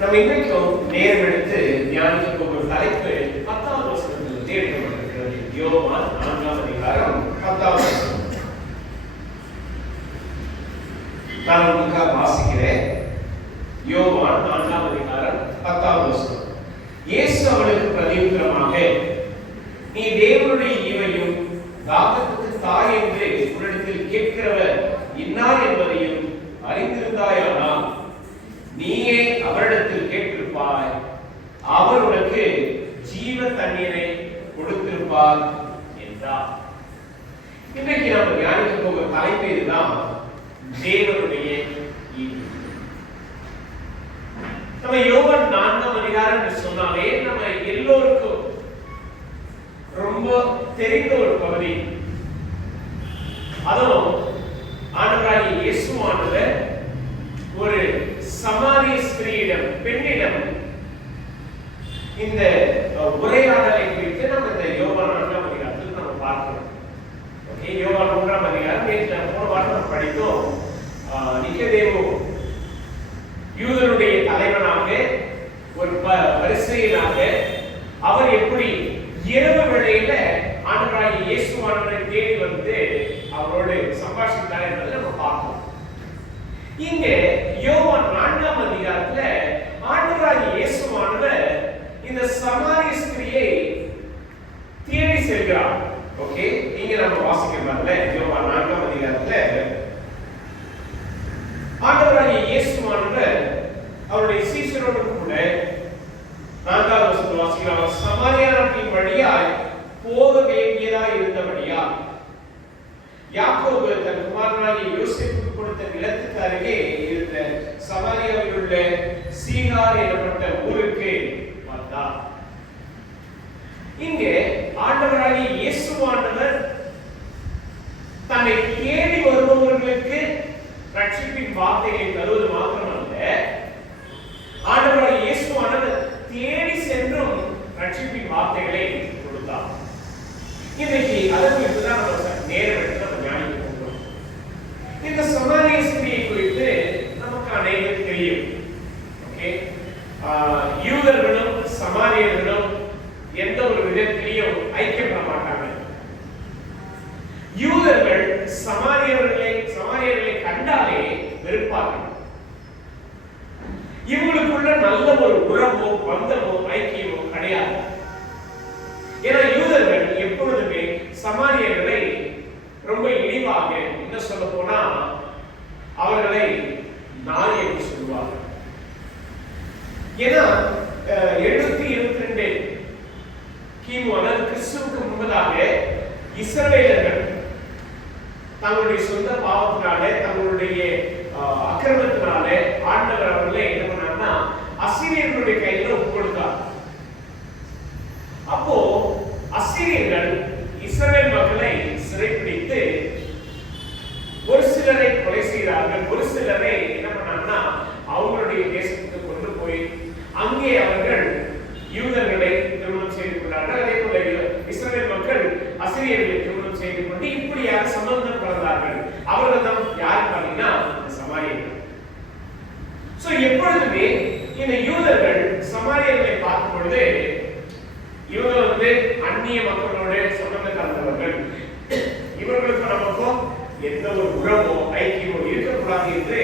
நம்ம இன்றைக்கும் நேரம் எடுத்து தியானிக்க போகும் தலைப்பு 10வது வசனத்தில் தேடப்பட்டிருக்கிறது. யோவான் 4ஆம் அதிகாரம் 10வது வசனம். நான் உங்களுக்காக வாசிக்கிறேன். யோவான் 4ஆம் அதிகாரம் 10வது வசனம். இயேசு அவனுக்கு பிரதியுத்தரமாக, நீ தேவனுடைய ஈவையும் தாகத்துக்கு தாய் என்று உன்னிடத்தில் கேட்கிறவர் இன்னார் என்பதையும் அறிந்திருந்தாயானால் நீயே அவரிடத்தில் கேட்டிருப்பாய், அவர் உனக்கு ஜீவ தண்ணீரை கொடுத்திருப்பார் என்றார். இன்றைக்கு நாம் தியானிக்க போகிற தலைப்பு இதுதான், தேவனுடைய ஈவு. நம்ம யோவான் 4ஆம் அதிகாரம் என்று சொன்னாலே நம்ம எல்லோருக்கும் ரொம்ப தெரிந்த ஒரு பகுதி. அதுவும் ஆண்டவராகிய இயேசுவானவர் ஒரு சமாரிய ஸ்திரீயிடம், பெண்ணிடம் இந்த உரையாடலை குறித்து நம்ம இந்த யோவான் 4ஆம் அதிகாரத்தில் நம்ம பார்க்கிறோம். ஓகே, யோவான் 3ஆம் அதிகாரம் நேற்று போன வாரம் படித்தோம். நிக்கதேமு யூதருடைய தலைவனாக, ஒரு பரிசேயனாக, அவர் எப்படி இரவு வேளையில ஆண்டவராகிய இயேசுவானவரை தேடி வந்து அவரோடு சம்பாஷித்தார் என்பதை நம்ம பார்ப்போம். இங்க யோவான் 4ஆம் அதிகாரத்துல ஆண்டவராகிய இயேசுவானவர் இந்த சமாரிய ஸ்திரியை தேடி செல்கிறார். ஓகே, இங்க நம்ம வாசிக்கிறோம்ல யோவான் 4ஆம் அதிகாரத்துல ஆண்டவராகிய இயேசுவானவர் அவருடைய சீஷரோடு கூட 4வது வசனத்தில் வாசிக்கிறோம். சமாரியா நாட்டின் வழியாய் போக வேண்டியதாய் இருந்தபடியால் யாக்கோபு தன் குமாரனாகிய யோசேப்புக்கு கொடுத்த நிலத்துக்கு அருகே இருந்த சமாரியாவில் உள்ள சீகார் எனப்பட்ட ஊருக்கு வந்தார். இங்கே ஆண்டவராகிய இயேசுவானவர் தன்னை தேடி வருபவர்களுக்கு ரட்சிப்பின் வார்த்தைகளை தருவது மாத்திரமல்ல, ஆண்டவராகிய இயேசுவானவர் தேடி சென்றும் ரட்சிப்பின் வார்த்தைகளை கொடுத்தார். இன்னைக்கு அதற்கு இதுதான் நம்ம நேரம் எடுத்து நம்ம ஞானிக்க போகிறோம். இந்த சமாரிய ஸ்திரியை குறித்து நமக்கு அனைவரும் தெரியும். ஓகே, யூதர்களும் சமாரியர்களும் எந்த ஒரு விதத்திலையும் ஐக்கியப்பட மாட்டாங்க. யூதர்கள் சமாரியர்களை கண்டாலே வெறுப்பார்கள். இவங்களுக்குள்ள நல்ல ஒரு உறவோ பந்தமோ ஐக்கியமோ கிடையாது. ஏன்னா யூதர்கள் எப்பொழுதுமே சமாரியர்களை ரொம்ப இழிவாக, என்ன சொல்ல போனா அவர்களை நாய் என்று சொல்லுவார்கள். ஏன்னா 722 கிமு அதாவது கிறிஸ்துவுக்கு முன்பதாக இஸ்ரவேலர்கள் தங்களுடைய சொந்த பாவத்தினாலே, தங்களுடைய அக்கிரமத்தினாலே ஆண்டவர் அவர்களை என்ன பண்ணார்னா அசீரியர்களுடைய கையில ஒப்பு கொடுத்தார். அப்போ அசீரியர்கள் இஸ்ரவேல் மக்களை சிறைப்பிடித்து ஒரு சிலரை கொலை செய்தார்கள், ஒரு சிலரை என்ன பண்ணாங்கன்னா அவங்களுடைய தேசத்துக்கு கொண்டு போய் அங்கே அவர்கள் யூதர்களை திருமணம் செய்து கொண்டார்கள். அதே போல இஸ்ரவேல் மக்கள் அசீரியர்களை திருமணம் செய்து கொண்டு இப்படியாக சம்பந்தம் வளர்ந்தார்கள். அவர்கள் தான் யார் பார்த்தீங்கன்னா சமாரியர்கள். சோ எப்பொழுதுமே இந்த யூதர்கள் சமாரியர்களை பார்க்கும் பொழுது இவங்க வந்து அந்நிய மக்களோட சம்பந்தம் கலந்தவர்கள், இவர்களுக்கு நமக்கும் எந்த ஒரு உறவோ ஐக்கியமோ இருக்கக்கூடாது என்று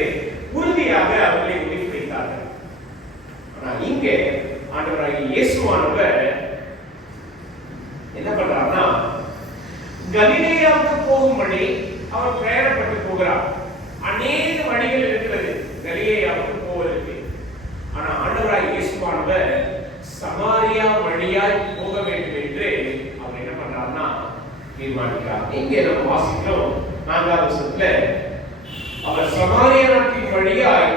உறுதியாக அவர்களை ஒதுக்கி வைத்தார்கள். ஆனா இங்கே ஆண்டவராகிய இயேசுவானவர் என்ன பண்றாருன்னா கலிலேயாவுக்கு போகும்படி அவர் பிரயாணப்பட்டு போகிறார். அநேக வழிகள் இருக்கிறது கலிலேயாவுக்கு போவதற்கு. ஆனா ஆண்டவராகிய இயேசுவானவர் சமாரியா வழியாய் போக வேண்டும் என்று அவர் என்ன பண்றாருன்னா தீர்மானிக்கிறார். இங்கே நம்ம வாசிக்கிறோம் 4வது வசனத்துல, அவர் சமாரியா நாட்டின் வழியாய்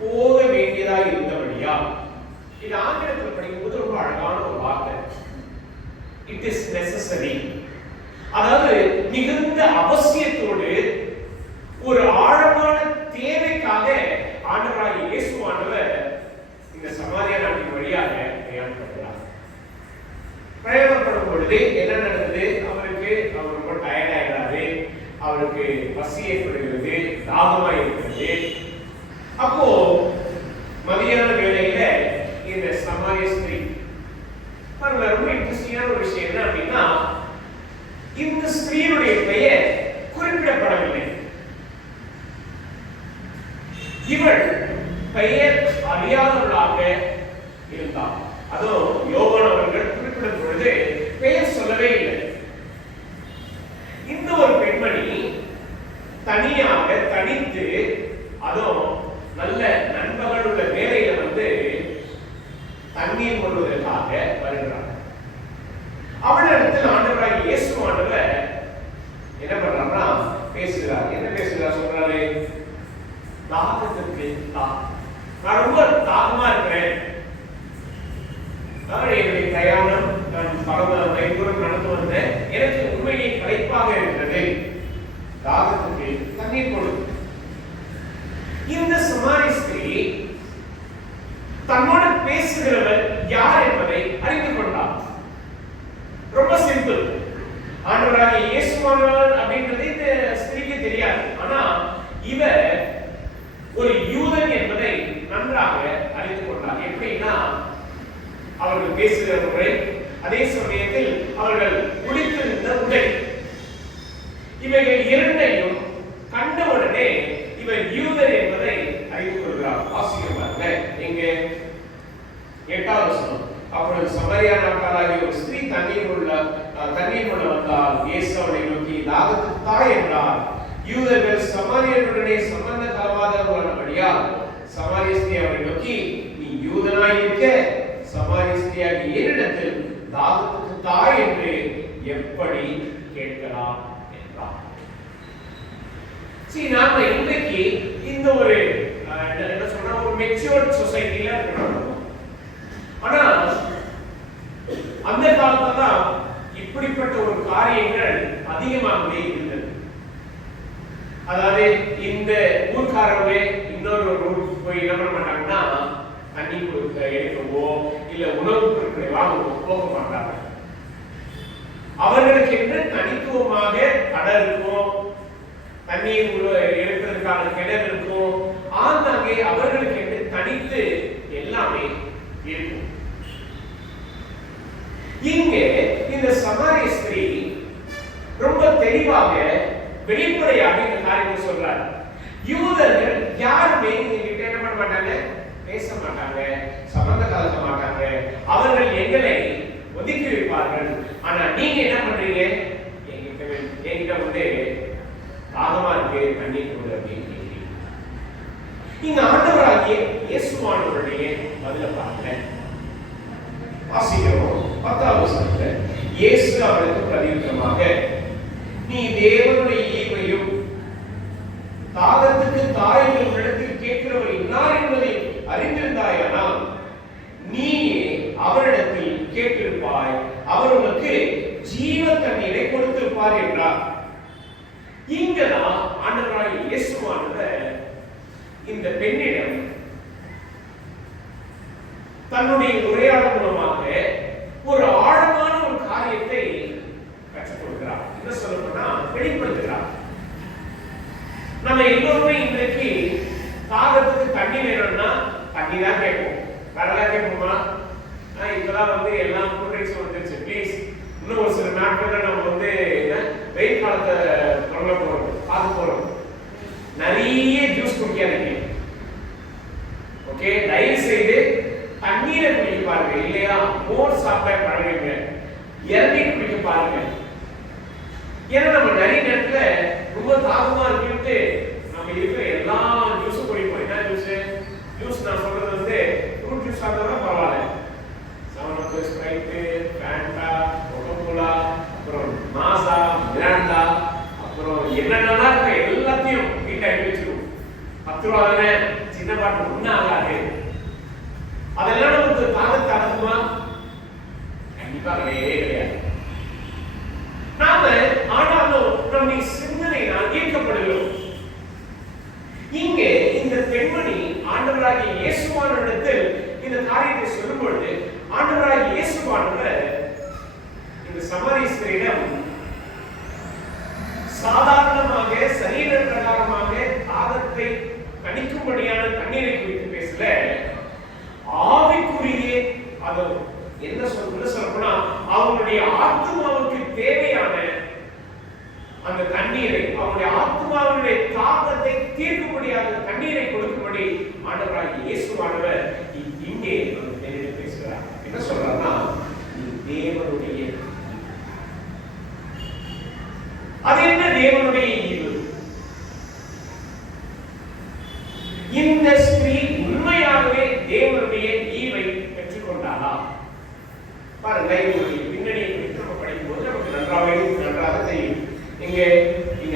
போக வேண்டியதாய் இருந்தபடியா. இது ஆங்கிலத்தில் படிக்கும்போது ரொம்ப அழகான ஒரு வார்த்தை, இட் இஸ் நெசசரி. அதாவது மிகுந்த அவசியத்தோடு ஒரு ஆழமான தேவைக்காக ஆண்டவராகிய இயேசுவானவர் இந்த சமாரியா நாட்டின் வழியாக பிரயாணப்படுகிறார். பிரயாணப்படும் பொழுது என்ன நடந்தது? அவர் ரொம்ப டயர்ட் ஆயிடுறாரு, அவருக்கு பசி ஏற்படுகிறது, தாகமா இருக்கிறது. அப்போ மதியான வேளையில ஸ்திரீயுடைய பெயர் குறிப்பிடப்படவில்லை. இவள் பெயர் அறியாதவளாக இருந்தார். அதுவும் யோவான் அவர்கள் குறிப்பிடும் பொழுது பெயர் சொல்லவே இல்லை. இந்த ஒரு பெண்மணி தனியாக தனித்து, அதுவும் நல்ல நண்பர்கள் உள்ள வேலையில தண்ணீர் கொள்வதற்காக வருகிறார். அவளிடத்தில் ஆண்டவராகிய இயேசுவானவர் என்ன பண்றாருன்னா பேசுகிறார். என்ன பேசுகிறார்? சொல்றாரு, தாகத்துக்கு நான் ரொம்ப தாகமா இருக்கிறேன். என்னுடைய பிரயாணம் நான் பரவ தூரம் நடந்து வந்தேன். எனக்கு உண்மையை களைப்பாக இருக்கிறது. தாகத்துக்கு தண்ணீர் கொடு. இந்த சமாரி ஸ்திரீ தன்னோடு பேசுகிறவர் யார் என்பதை அறிந்து கொண்டார். ரொம்ப சிம்பிள். ஆண்டவராகிய இயேசுவானவர் அப்படின்றது இந்த ஸ்திரீக்கு தெரியாது. ஆனா இவர் ஒரு யூதன் என்பதை நன்றாக அறிந்து கொண்டார். எப்படின்னா, அவர்கள் பேசுகிற முறை, அதே சமயத்தில் அவர்கள் உடுத்திருந்த உடை, இவைகள் இரண்டையும் கண்டவுடனே இவர் யூதர் என்பதை அறிந்து கொள்கிறார். வாசிக்கிறாங்க எங்க 8வது வசனம். அப்பொழுது சமாரியா நாட்டாளாகிய ஒரு ஸ்திரீ தண்ணீர் கொள்ள வந்தால் இயேசு அவளை நோக்கி, தாகத்துக்கு தாய் என்றார். யூதர்கள் சமாரியருடனே சம்பந்த கலவாதவர்களானபடியால் சமாரிய ஸ்திரீ அவரை நோக்கி, நீ யூதனாய் இருக்க சமாரிய ஸ்திரீயாகிய என்னிடத்தில் தாகத்துக்கு தாய் என்று எப்படி கேட்கலாம் என்றார். நாம இன்றைக்கு இந்த ஒரு என்ன சொல்ற ஒரு மெச்சூர்ட் சொசைட்டில இருக்கிறோம். ஆனா அந்த காலத்துல தான் இப்படிப்பட்ட ஒரு காரியங்கள் அதிகமாகவே இருந்தது. அதாவது இந்த ஊர்க்காரவே இன்னொரு ஊருக்கு போய் என்ன பண்ண மாட்டாங்கன்னா, தண்ணி கொடுக்க எடுக்கவோ இல்ல உணவு பொருட்களை வாங்கவோ போக மாட்டாங்க. அவர்களுக்கு என்று தனித்துவமாக கடல் இருக்கும், தண்ணீர் எடுக்கிறதுக்கான கிணறு இருக்கும். ஆங்காங்கே அவர்களுக்கு என்று தனித்து எல்லாமே இருக்கும். இங்கே இந்த சமாரிய ஸ்திரீ ரொம்ப தெளிவாக வெளிப்படையாக இந்த காரியத்தை சொல்றாரு. யூதர்கள் யாருமே என்கிட்ட என்ன பண்ண மாட்டாங்க, பேச மாட்டாங்க, சம்பந்த கலக்க மாட்டாங்க. அவர்கள் எங்களை ஒதுக்கி வைப்பார்கள். ஆனா நீங்க என்ன பண்றீங்க, என்கிட்ட தாகமா இருக்கு, தண்ணீர் கொடு அப்படின்னு கேட்கிறீங்க. இங்க ஆண்டவராகிய இயேசுவானவருடைய பதில பாருங்க. வாசிக்கிறோம் 10வது வசனத்துல. இயேசு அவருக்கு பிரதியுத்தரமாக, நீ தேவனுடைய ஈவையும் தாகத்துக்கு தாயின் இடத்தில் கேட்கிறவர் இன்னார் என்பதை அறிந்திருந்தாயானால் நீயே அவரிடத்தில் கேட்டிருப்பாய், அவர் உனக்கு ஜீவ தண்ணீரை கொடுத்திருப்பார் என்றார். இங்கதான் ஆண்டவராகிய இயேசுவானவர் இந்த பெண்ணிடம் தன்னுடைய உரையாடல் மூலமாக ஒரு ஆழமான ஒரு காரியத்தை கற்றுக் கொடுக்கிறார். என்ன சொல்லணும்னா, வெளிப்படுத்துகிறார். நம்ம எல்லோருமே இன்றைக்கு தாகத்துக்கு தண்ணி வேணும்னா தண்ணி தான் கேட்போம். வேறெல்லாம் கேட்போமா? இப்பதான் எல்லாம் கூல்ட்ரிங்க்ஸ் வந்துருச்சு. ப்ளீஸ் இன்னும் ஒரு சில நாட்கள்ல நம்ம வெயில் காலத்தை தொடங்க போறோம், பார்க்க போறோம். நிறைய ஜூஸ் குடிக்காதீங்க. ஓகே, தயவு செய்து தண்ணீரை குடிக்க பாருங்க. இல்லையா, மோர் சாப்பிட பழகுங்க, இறங்கி குடிக்க பாருங்க. ஏன்னா நம்ம நிறைய நேரத்துல ரொம்ப தாகமா இருக்குன்ட்டு நம்ம இருக்கிற எல்லா ஜூஸும் குடிப்போம். என்ன ஜூஸ் நான் சொல்றது ஃப்ரூட் ஜூஸ் சாப்பிட்டா பரவாயில்ல. சவனப்பு, ஸ்ப்ரைட்டு, ஃபேண்டா, கோகோகோலா, அப்புறம் மாசா, மிராண்டா, அப்புறம் என்னென்னலாம் இருக்கு எல்லாத்தையும் வீட்டை அனுப்பி வச்சிருவோம். 10 ரூபா தானே, சின்ன பாட்டு ஒன்றும் ஆகாது. அதெல்லாம் நமக்கு தாகத்தை அடக்குமா? கண்டிப்பா கிடையவே கிடையாது. நாம ஆனாலும் நம்முடைய சிந்தனையினால் ஈர்க்கப்படுகிறோம். இங்கே இந்த பெண்மணி ஆண்டவராகிய இயேசுவானிடத்தில் இந்த காரியத்தை சொல்லும் பொழுது ஆண்டவராகிய இயேசுவானவர் இந்த சமாரிய ஸ்திரீயிடம் சாதாரணமாக சரீர பிரகாரமாக தாகத்தை கணிக்கும்படியான தண்ணீரை குறித்து பேசல, ஆவிக்குரிய என்ன சொல்லணும்னா அவங்களுடைய ஆத்மாவுக்கு தேவையான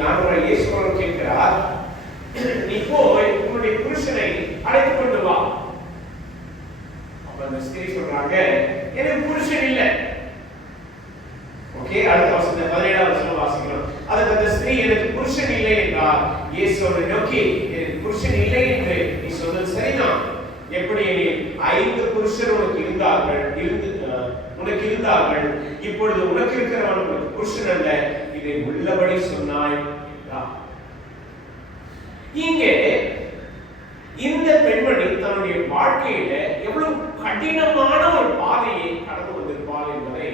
ஆண்டவர் இயேசுவோடு கேட்கிறார், நீ போய் உன்னுடைய புருஷனை அழைத்துக் கொண்டு வா. அப்ப அந்த ஸ்திரீ சொல்றாங்க, எனக்கு புருஷன் இல்லை. ஓகே, அடுத்த வசனம் 17வது வசனம் வாசிக்கிறோம். அதுக்கு அந்த ஸ்திரீ, எனக்கு புருஷன் இல்லை என்றார். இயேசுவை நோக்கி, எனக்கு புருஷன் இல்லை என்று நீ சொன்னது சரிதான். எப்படி 5 புருஷர் உனக்கு இருந்தார்கள், இப்பொழுது உனக்கு இருக்கிறவன் உனக்கு புருஷன் அல்ல, இதை உள்ளபடி சொன்னாய் என்றார். இங்கே இந்த பெண்மணி தன்னுடைய வாழ்க்கையில எவ்வளவு கடினமான ஒரு பாதையை கடந்து வந்திருப்பாள் என்பதை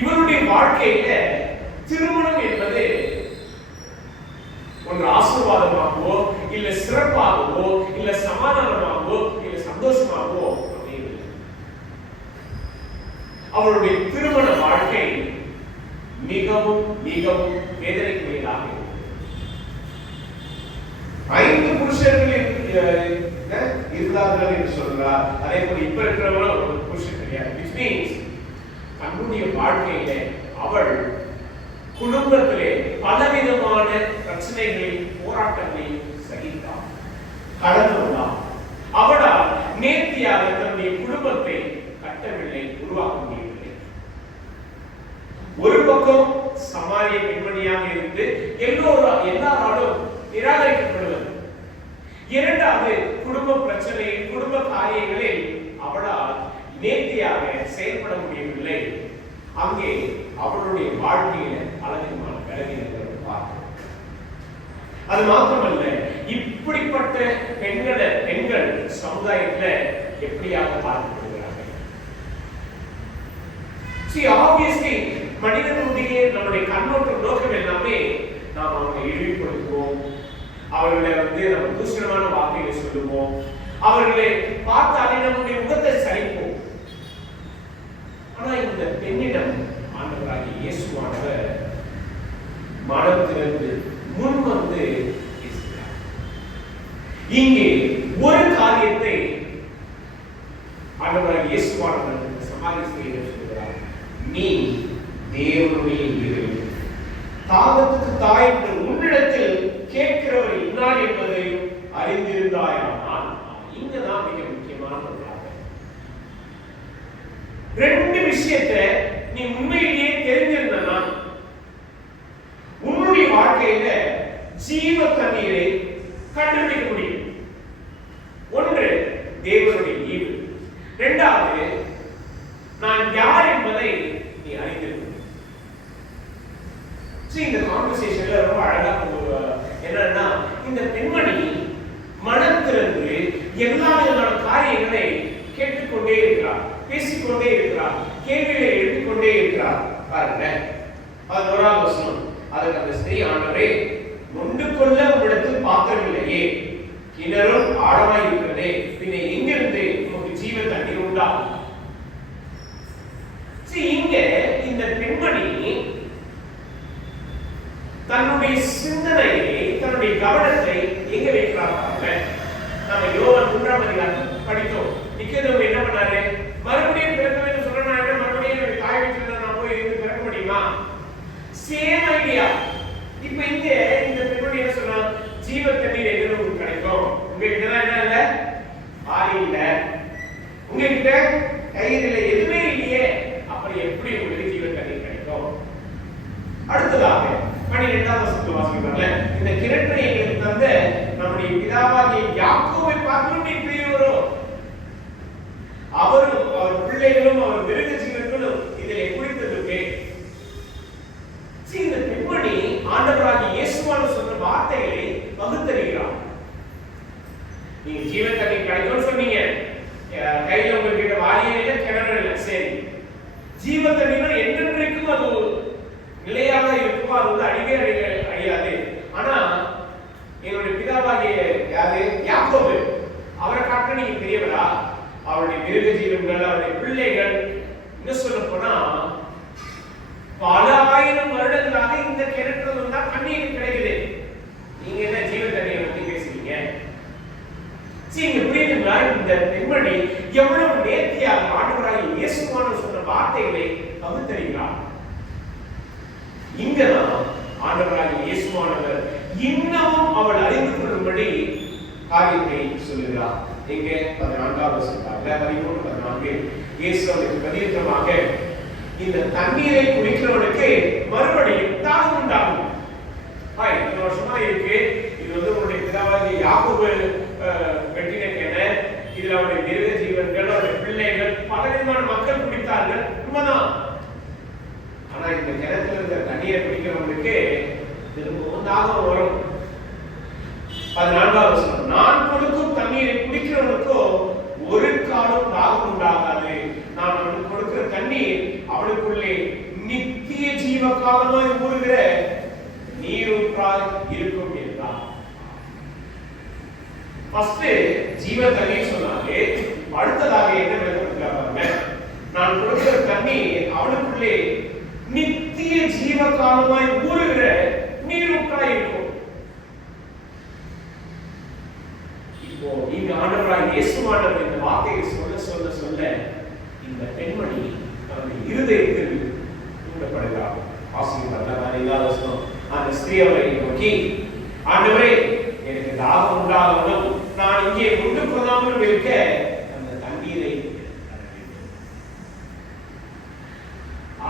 இவருடைய வாழ்க்கையில திருமணம் என்பது ஒன்று ஆசீர்வாதமாகவோ இல்ல சிறப்பாகவோ இல்ல சமாதானமாகவோ இல்ல சந்தோஷமாகவோ அமையவில்லை. அவருடைய திருமண வாழ்க்கை மிகவும் மிகவும் வேதனைக்குரியதாக இருந்தது. 5 புருஷர்கள் இருந்தார்கள் என்று சொல்றார். அதே போல இப்ப இருக்கிறவங்க ஒரு புருஷன் கிடையாது. which means தன்னுடைய வாழ்க்கையில அவள் குடும்பத்திலே பலவிதமான பிரச்சனைகளையும் போராட்டங்களையும் சகித்தாள், கடந்து வந்தாள். அவளால் நேர்த்தியாக தன்னுடைய குடும்பத்தை கட்டவில்லை, உருவாக்க முடியவில்லை. ஒரு பக்கம் சமாரிய பெண்மணியாக இருந்து எல்லாராலும் நிராகரிக்கப்படுவது, இரண்டாவது குடும்ப பிரச்சனையில் குடும்ப காரியங்களில் அவளால் நேர்த்தியாக செயல்பட முடியவில்லை. அங்கே அவளுடைய வாழ்க்கையில பலவிதமான பலவீனங்களை பார்க்கிறோம். அது மாத்திரமல்ல, இப்படிப்பட்ட பெண்கள் சமுதாயத்துல எப்படியாக பார்க்கப்படுகிறார்கள்? obviously மனிதனுடைய நம்முடைய கண்ணோட்டம் நோக்கம் எல்லாமே நாம் அவங்களை இழிவுபடுத்துவோம், அவர்களை நம்ம தூஷணமான வார்த்தைகளை சொல்லுவோம், அவர்களை பார்த்தாலே நம்முடைய முகத்தை சரிப்போம். ஆனா இந்த பெண்ணிடம் ஆண்டவராகிய இயேசுவானவர் மனதிலிருந்து முன் வந்து பேசுகிறார். இங்கே ஒரு காரியத்தை ஆண்டவராகிய இயேசுவானவர் சமாரி செய்ய சொல்கிறார். நீ தேவனுடைய பிள்ளை, தாகத்துக்கு தாய் என்று உன்னிடத்தில் கேட்கிறவர் இன்னார் என்பதை அறிந்திருந்தாயானால், இங்கதான் மிக முக்கியமான ஒரு வார்த்தை. 2 விஷயத்தை நீ உண்மையிலேயே தெரிஞ்சிருந்தா உன்னுடைய வாழ்க்கையில ஜீவ தண்ணீரை கண்டுபிடிக்க முடியும். ஒன்று தேவனுடைய ஈவு, இரண்டாவது நான் யார் என்பதை நீ அறிந்திருக்க. இந்த கான்வர்சேஷன்ல ரொம்ப அழகா என்னன்னா, இந்த பெண்மணி மனம் திறந்து எல்லா விதமான காரியங்களை கேட்டுக்கொண்டே இருக்கிறார், பேசிக்கொண்டே இருக்கிறார், கேள்விகளை எழுப்பிக்கொண்டே இருக்கிறார். பாருங்க 11வது வசனம். அதுக்கு அந்த ஸ்திரீ, ஆண்டவரே, முண்டு கொள்ள உம்மிடத்தில் பாத்திரம் இல்லையே, கிணறும் ஆழமாய் இருக்கிறதே, பின்ன எங்கிருந்து உமக்கு ஜீவ தண்ணீர் உண்டாகும்? இங்க இந்த பெண்மணி தன்னுடைய சிந்தனையை, தன்னுடைய கவனத்தை எங்க வைக்கிறாங்க? நம்ம யோவான் 3ஆம் அதிகாரம் படித்தோம். நிக்கதேமு என்ன பண்ணாரு? மறுபடியும் பிறக்க வேண்டும் சொல்றேன், மறுபடியும் தாய் வீட்டுல நான் போய் இருந்து பிறக்க முடியுமா? Same idea. இப்ப இங்க இந்த பெண்மணி என்ன சொன்னா, ஜீவ தண்ணீர் எங்க உங்களுக்கு கிடைக்கும்? உங்ககிட்ட தான் என்ன இல்ல? பால் இல்ல, உங்ககிட்ட கயிறு இல்ல, எதுவுமே இல்லையே, அப்புறம் எப்படி உங்களுக்கு ஜீவ தண்ணீர் கிடைக்கும்? அடுத்ததாக 12வது வசனத்தை வாசிக்கிறோம்ல, இந்த கிணற்றை எங்களுக்கு தந்த நம்முடைய பிதாவாகிய யாக்கோபை பார்க்கணும் நீ பிரியவரோ, அவரும் அவர் பிள்ளைகளும் அவர் மிருக ஜீவன்களும் இதில் குடித்ததுமே. இந்த பெண்மணி ஆண்டவராகிய இயேசுவானவர் சொன்ன வார்த்தைகளை பகுத்தறிகிறார். நீங்க ஜீவ தண்ணீர் கிடைக்கும்னு சொன்னீங்க, கையில உங்ககிட்ட வாளியே இல்லை, கிணறு இல்லை, சரி. ஜீவ தண்ணீர் என்றென்றைக்கும் அது நிலையாக இருக்குமோ, அது அழியாது. ஆனா என்னுடைய பிதாவாகிய யாரு? யாக்கோபு, அவரை காட்ட நீங்க பெரியவரா? அவருடைய மிருக ஜீவன்கள், அவருடைய பிள்ளைகள், என்ன சொல்ல போனா பல ஆயிரம் வருடங்களாக இந்த கிணற்றுல தான் தண்ணீர் கிடைக்குது. நீங்க என்ன ஜீவ தண்ணீரை பத்தி பேசுறீங்க? இங்க புரியுதுங்களா? இந்த பெண்மணி எவ்வளவு நேர்த்தியாக ஆண்டவராகிய இயேசுவானவர் சொன்ன வார்த்தைகளை பகுத்தறிகிறார். இங்கதான் ஆண்டவராகிய இயேசுவானவர் இன்னமும் அவள் அறிந்து கொள்ளும்படி காரியத்தை சொல்லுகிறார். எங்க 14வது வசனத்துல 13-14 இயேசு அவருக்கு பதிலமாக, இந்த தண்ணீரை குடிக்கிறவனுக்கு மறுபடியும் தாகம் உண்டாகும். இத்தனை வருஷமா இருக்கு, இது வந்து உங்களுடைய பிதாவாகிய யாக்கோபு வெட்டின கிணறு, இதுல அவருடைய மிருக ஜீவன்கள், அவருடைய பிள்ளைகள், பலவிதமான மக்கள் குடித்தார்கள், உண்மைதான். ஆனா இந்த கிணத்துல இருந்த தண்ணீரை குடிக்கிறவனுக்கு திரும்பவும் தாகம் வரும். 14வது வசனம், நான் கொடுக்கும் தண்ணீரை குடிக்கிறவனுக்கோ ஒரு காலம் தாகம் உண்டாகாது. நான் அவனுக்கு கொடுக்கிற தண்ணீர் அவனுக்குள்ளே நித்திய ஜீவ காலமாய் ஊறுகிற நீரூற்றாய் இருக்கும் என்றார். ஃபர்ஸ்ட் ஜீவ தண்ணீர் சொன்னாலே, அடுத்ததாக என்ன விளக்கப்படுகிறாங்க, நான் கொடுக்கிற தண்ணீர் அவனுக்குள்ளே நித்திய ஜீவ காலமாய் ஊறுகிற நீரூற்றாய் இருக்கும். இப்போ இங்க ஆண்டவராகிய இயேசுவானவர் இந்த வார்த்தையை சொல்ல சொல்ல சொல்ல இந்த பெண்மணி தன்னுடைய இருதயத்தில் தூண்டப்படுகிறார். ஆசீர்வாதம் அந்த ஸ்திரீ அவரை நோக்கி, ஆண்டவரே, எனக்கு தாகம் உண்டாகாமல் நான் இங்கே கொண்டு கொள்ளாமல் இருக்க அந்த தண்ணீரை.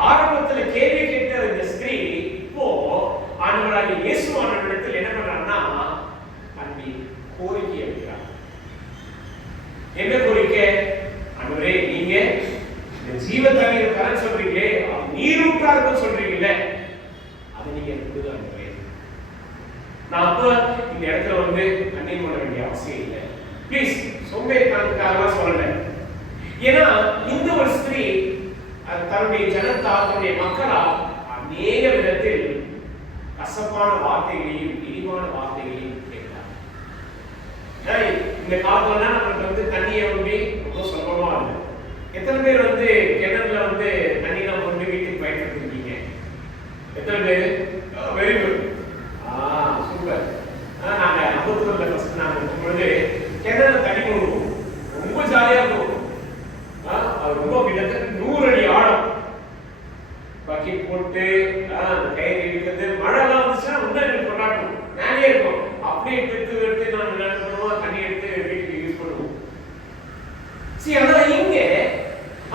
ஆரம்பத்துல கேள்வி கேட்ட இந்த ஸ்திரீ இப்போ ஆண்டவராகிய இயேசுவானவரிடத்தில் என்ன பண்றாங்கன்னா அன்பி கோரிக்கை வைக்கிறார். என்ன கோரிக்கை? ஆண்டவரே, நீங்க இந்த ஜீவ தண்ணீர் தரேன்னு சொல்றீங்களே, நீரூற்றா இருக்குன்னு சொல்றீங்களே, அதை நீங்க கொடுங்க ஆண்டவரே. நான் அப்ப இந்த இடத்துல வந்து தண்ணீர் பண்ண வேண்டிய அவசியம் இல்லை, ப்ளீஸ் சோம்பேறித்தனத்துக்காக சொல்லல. ஏன்னா இந்த ஒரு ஸ்திரீ தன்னுடைய ஜனத்தால், தன்னுடைய மக்களால் அநேக விதத்தில் கசப்பான வார்த்தைகளையும் இழிவான வார்த்தைகளையும் கேட்கிறார். இந்த காலத்துல நமக்கு வந்து தண்ணியை வந்து ரொம்ப சுலபமா இல்லை. எத்தனை பேர் வந்து கிணறுல வந்து தண்ணி நம்ம வந்து வீட்டுக்கு பயன்படுத்திருக்கீங்க? எத்தனை பேர்? Very good, super. நாங்க அம்பத்தூர்ல ஃபர்ஸ்ட் நாங்க இருக்கும்பொழுது கிணறுல தண்ணி போடுவோம், ரொம்ப ஜாலியா இருக்கும். அது ரொம்ப கிட்டத்தட்ட 100 அடி ஆழம். பக்கெட் போட்டு அந்த கயிறு இழுக்கிறது, மழைலாம் வந்துச்சுன்னா இன்னும் எங்களுக்கு கொண்டாட்டம் நிறைய இருக்கும். அப்படியே எடுத்து எடுத்து நாங்கள் என்ன பண்ணுவோம், தண்ணி எடுத்து வீட்டுக்கு யூஸ் பண்ணுவோம். சரி, அதான் இங்க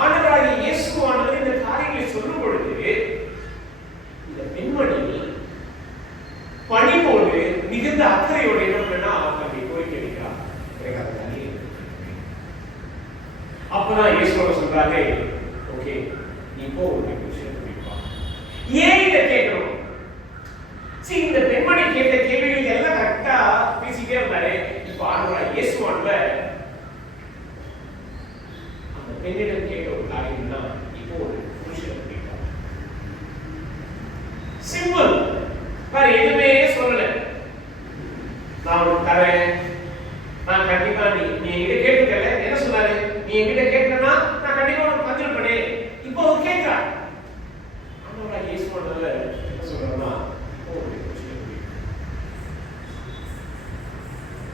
ஆண்டவராகிய இயேசுவானவர் இந்த காரியங்களை சொல்லும் பொழுது இந்த பெண்மணி பணிவோடு மிகுந்த அக்கறையோடு என்ன பண்ணா தன்னை கோரிக்கை வைக்கிறார். அப்பதான் இயேசுவோட சொல்றாரு, ஓகே, நீ போ, ஒரு விஷயம் குடிப்பா. ஏன் இதை கேட்கணும்? சரி, இந்த பெண்மணி கேட்ட கேள்விகளுக்கு எல்லாம் கரெக்டா பேசிட்டே இருந்தாரு. இப்ப ஆண்டவராகிய இயேசுவானவர் அந்த பெண்ணிடம் கேட்ட ஒரு காரியம்னா, இப்போ ஒரு புருஷனை குடிப்பா. சிம்பிள், வேற எதுவுமே சொல்லல. நான் உனக்கு தரேன், நான் கண்டிப்பா நீ என்கிட்ட கேட்டுக்கல. என்ன சொன்னாரு? நீ என்கிட்ட கேட்டனா நான் கண்டிப்பா உனக்கு பதில் பண்ணேன். இப்போ அவர் கேட்கிறார். ஆண்டவராகிய இயேசுவானவர் என்ன சொல்றாருன்னா, இப்போ ஒரு புருஷனை குடிப்பா.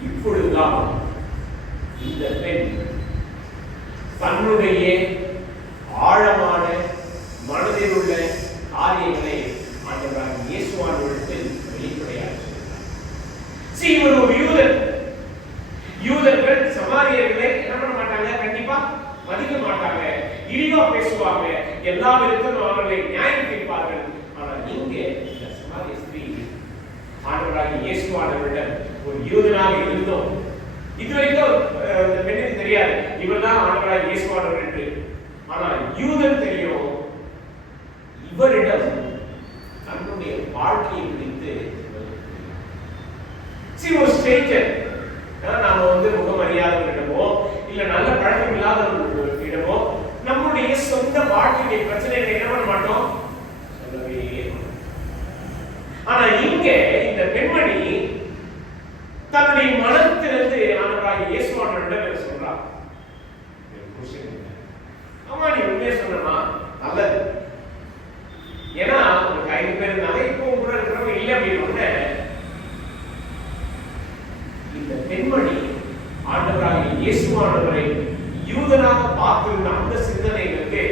இப்பொழுதுதான் இந்த பெண் தன்னுடைய ஆழமான மனதில் உள்ள காரியங்களை ஆண்டவராகிய இயேசுவானவரிடத்தில் வெளிப்படையாக சொல்கிறார். இவர் ஒரு யூதர். யூதர்கள் சமாரியர்களை என்ன பண்ண மாட்டாங்க, கண்டிப்பா மதிக்க மாட்டாங்க, இழிவா பேசுவாங்க, எல்லா விதத்திலும் அவர்களை நியாயம் தீர்ப்பார்கள். ஆனால் இங்கே இந்த சமாரிய ஸ்திரீ ஆண்டவராகிய இயேசுவானவரிடம் ஒரு யூதனாக இருந்தோம். இதுவரைக்கும் இந்த பெண்ணுக்கு தெரியாது இவர் தான் ஆண்டவராகிய இயேசுவானவர் என்று. ஆனால் யூதன் தெரியும். இவரிடம் தன்னுடைய வாழ்க்கையை குறித்து ஒரு ஸ்ட்ரேஞ்சர், நாம வந்து முகம் அறியாதவரிடமோ இல்ல நல்ல பழக்கம் இல்லாதவரிடமோ நம்முடைய சொந்த வாழ்க்கையுடைய பிரச்சனைகளை என்ன பண்ண மாட்டோம், சொல்லவே மாட்டோம். ஆனா இங்க இந்த பெண்மணி தன்னுடைய மனத்திலிருந்து ஆண்டவராகிய இயேசுவானவரிடம் சொல்றார், ஆமா நீ உண்மையை சொன்னா நல்லது. ஏன்னா உங்களுக்கு 5 பேர் இருந்தாங்க, இப்போ கூட இருக்கிறவங்க இல்லை அப்படின்னு. இந்த பெண்மணி ஆண்டவராகிய இயேசுவானவரை யூதனாக பார்த்திருந்த அந்த சிந்தனைகளுக்கு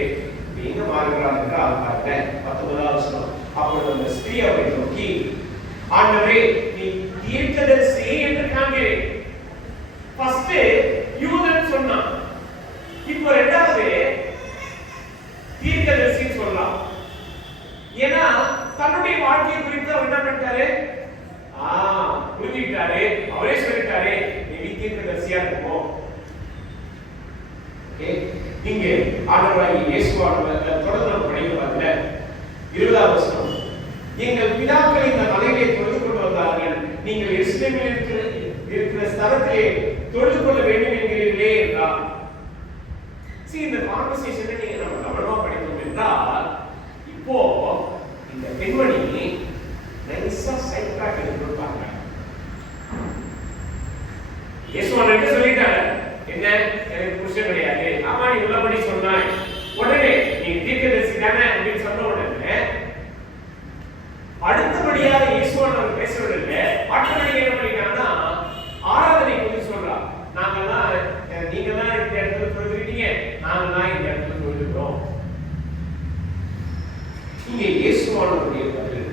எங்க மாறுகிறார் என்றால் 19வது வசனம், அப்பொழுது அந்த ஸ்திரீ அவரை நோக்கி, ஆண்டவரே, நீ தீர்க்கதரிசி என்று காண்கிறேன். ஃபர்ஸ்ட் யூதன் சொன்னான், இப்போ இரண்டாவது தீர்க்கதரிசி சொல்லலாம். ஏன்னா தன்னுடைய வாழ்க்கையை குறித்து அவர் என்ன பண்ணிட்டாரு, புரிஞ்சுக்கிட்டாரு. அவரே சொல்லிட்டாரு, நீ தீர்க்கதரிசியா இருக்கும். இங்கே ஆண்டவராகிய இயேசுவானவர் தொடர்ந்து நம்ம படிக்கிறோம்ல, 20வது வசனம், எங்கள் பிதாக்கள் இந்த மலையிலே தொழுது கொண்டு வந்தார்கள், நீங்கள் எருசலேமில் இருக்கிற ஸ்தலத்திலே தொழுது கொள்ள வேண்டும் என்கிறீர்களே என்றார். இந்த கான்வர்சேஷனை நீங்க நம்ம கவனமா படித்தோம் என்றால், இப்போ இந்த பெண்மணி நைஸா சைட் ட்ராக் எடுத்துட்டாங்க. இயேசுவானவர் சொல்லிட்டாங்க, என்ன எனக்கு புருஷன் கிடையாது, ஆமா நீ உள்ளபடி சொன்னாய், உடனே நீ தீர்க்கதரிசி தானே அப்படின்னு சொன்ன உடனே அடுத்தபடியாக இயேசுவானவர் பேசவில்லை. அடுத்தபடியாக என்ன பண்ணிட்டாங்கன்னா ஆராதனை குறித்து சொல்றார். நாங்கெல்லாம் நீங்கெல்லாம் இந்த இடத்துல தொழுகிறீங்க, நாங்கெல்லாம் இந்த இடத்துல தொழுகிறோம். இங்க இயேசுவானவருடைய பதில்,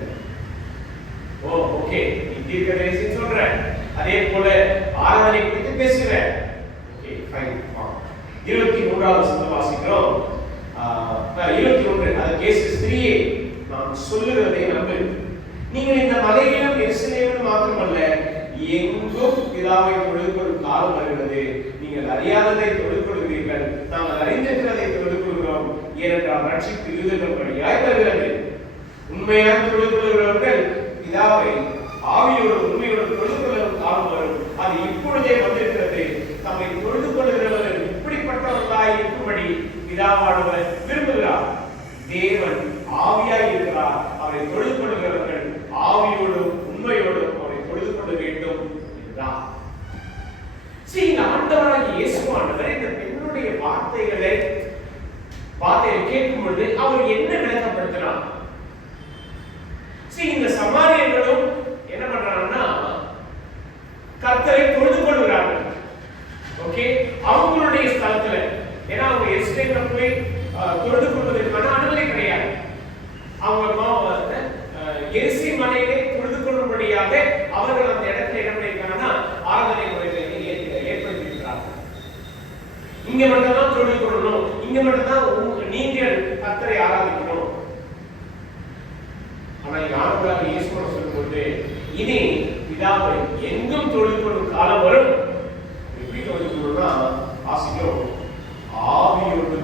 ஓகே நீ தீர்க்கதரிசி சொல்ற, அதே போல ஆராதனை குறித்து பேசுற, ஓகே ஃபைன். 23வது வசனம் வாசிக்கிறோம். 21 அது கேஸ் ஸ்திரீயே, நான் சொல்லுகிறதை நம்பு. நீங்கள் இந்த மலையிலும் எருசலேமிலும் மாத்திரமல்ல, எங்கும் பிதாவை தொழுது கொள்ளும் காலம் வருகிறது. நீங்கள் அறியாததை தொழுது கொள்கிறீர்கள், நாங்கள் அறிந்திருக்கிறதை தொழுது கொள்கிறோம். ஏனென்றால் ரட்சிப்பு யூதர்கள் வழியாய் வருகிறது. உண்மையாக தொழுது கொள்கிறவர்கள் பிதாவை ஆவியோடு உண்மையோடு தொழுது கொள்ளும் காலம் வரும், அது இப்பொழுதே வந்திருக்கிறது. தம்மை தொழுது கொள்கிறவர்கள் இப்படிப்பட்டவர்களாய் இருக்கும்படி பிதாவானவர் விரும்புகிறார். தேவன் ஆவியாய் இருக்கிறார், அவரை தொழுது கொள்கிறவர்கள் ஆவியோடும் உண்மையோடும் அவரை தொழுது கொள்ள வேண்டும் என்றார். இந்த ஆண்டவராகிய இயேசுவானவர் இந்த பெண்ணுடைய வார்த்தைகளை கேட்கும் பொழுது அவர் என்ன விளக்கப்படுத்தினார்? இந்த சமாரியர்களும் என்ன பண்றாங்கன்னா கர்த்தரை தொழுது கொள்கிறார்கள். ஓகே, அவங்களுடைய ஸ்தலத்துல, ஏன்னா அவங்க எருசலேம்ல போய் தொழுது கொள்வதற்கான அனுமதி கிடையாது. அவங்க எரிசி மலையிலே தொழுது கொள்ளும்படியாக அவர்கள் அந்த இடத்துல என்ன பண்ணியிருக்காங்கன்னா ஆராதனை முறைகளை ஏற்படுத்தியிருக்கிறார்கள். இங்க மட்டும் தான் தொழுது கொள்ளணும், இங்க மட்டும் தான் நீங்கள் கர்த்தரை ஆராதிக்கணும். ஆனா யாருக்காக இயேசுவை சொல்லும்போது இனி பிதாவை எங்கும் தொழுது கொள்ளும் காலம் வரும். எப்படி தொழுது கொள்ளணும்னா ஆசிரியர் ஆவியோடு.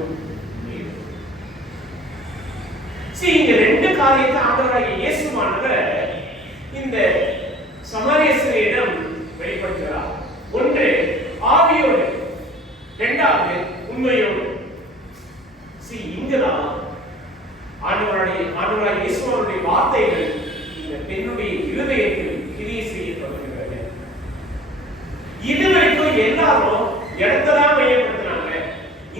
இங்க ரெண்டு காரியத்தை ஆண்டவராகிய இயேசுவானவர் இந்த சமாரிய ஸ்திரீயிடம் வெளிப்படுத்துகிறார். ஒன்று ஆவியோடு, இரண்டாவது உண்மையோடு. இங்கதான் ஆண்டவராகிய இயேசுவானுடைய வார்த்தைகள் இந்த பெண்ணுடைய இருதயத்தில் கிரியை செய்ய தொடங்குகிறது. இதுவரைக்கும் எல்லாரும் இடத்தான் மையப்படுத்தினாங்க.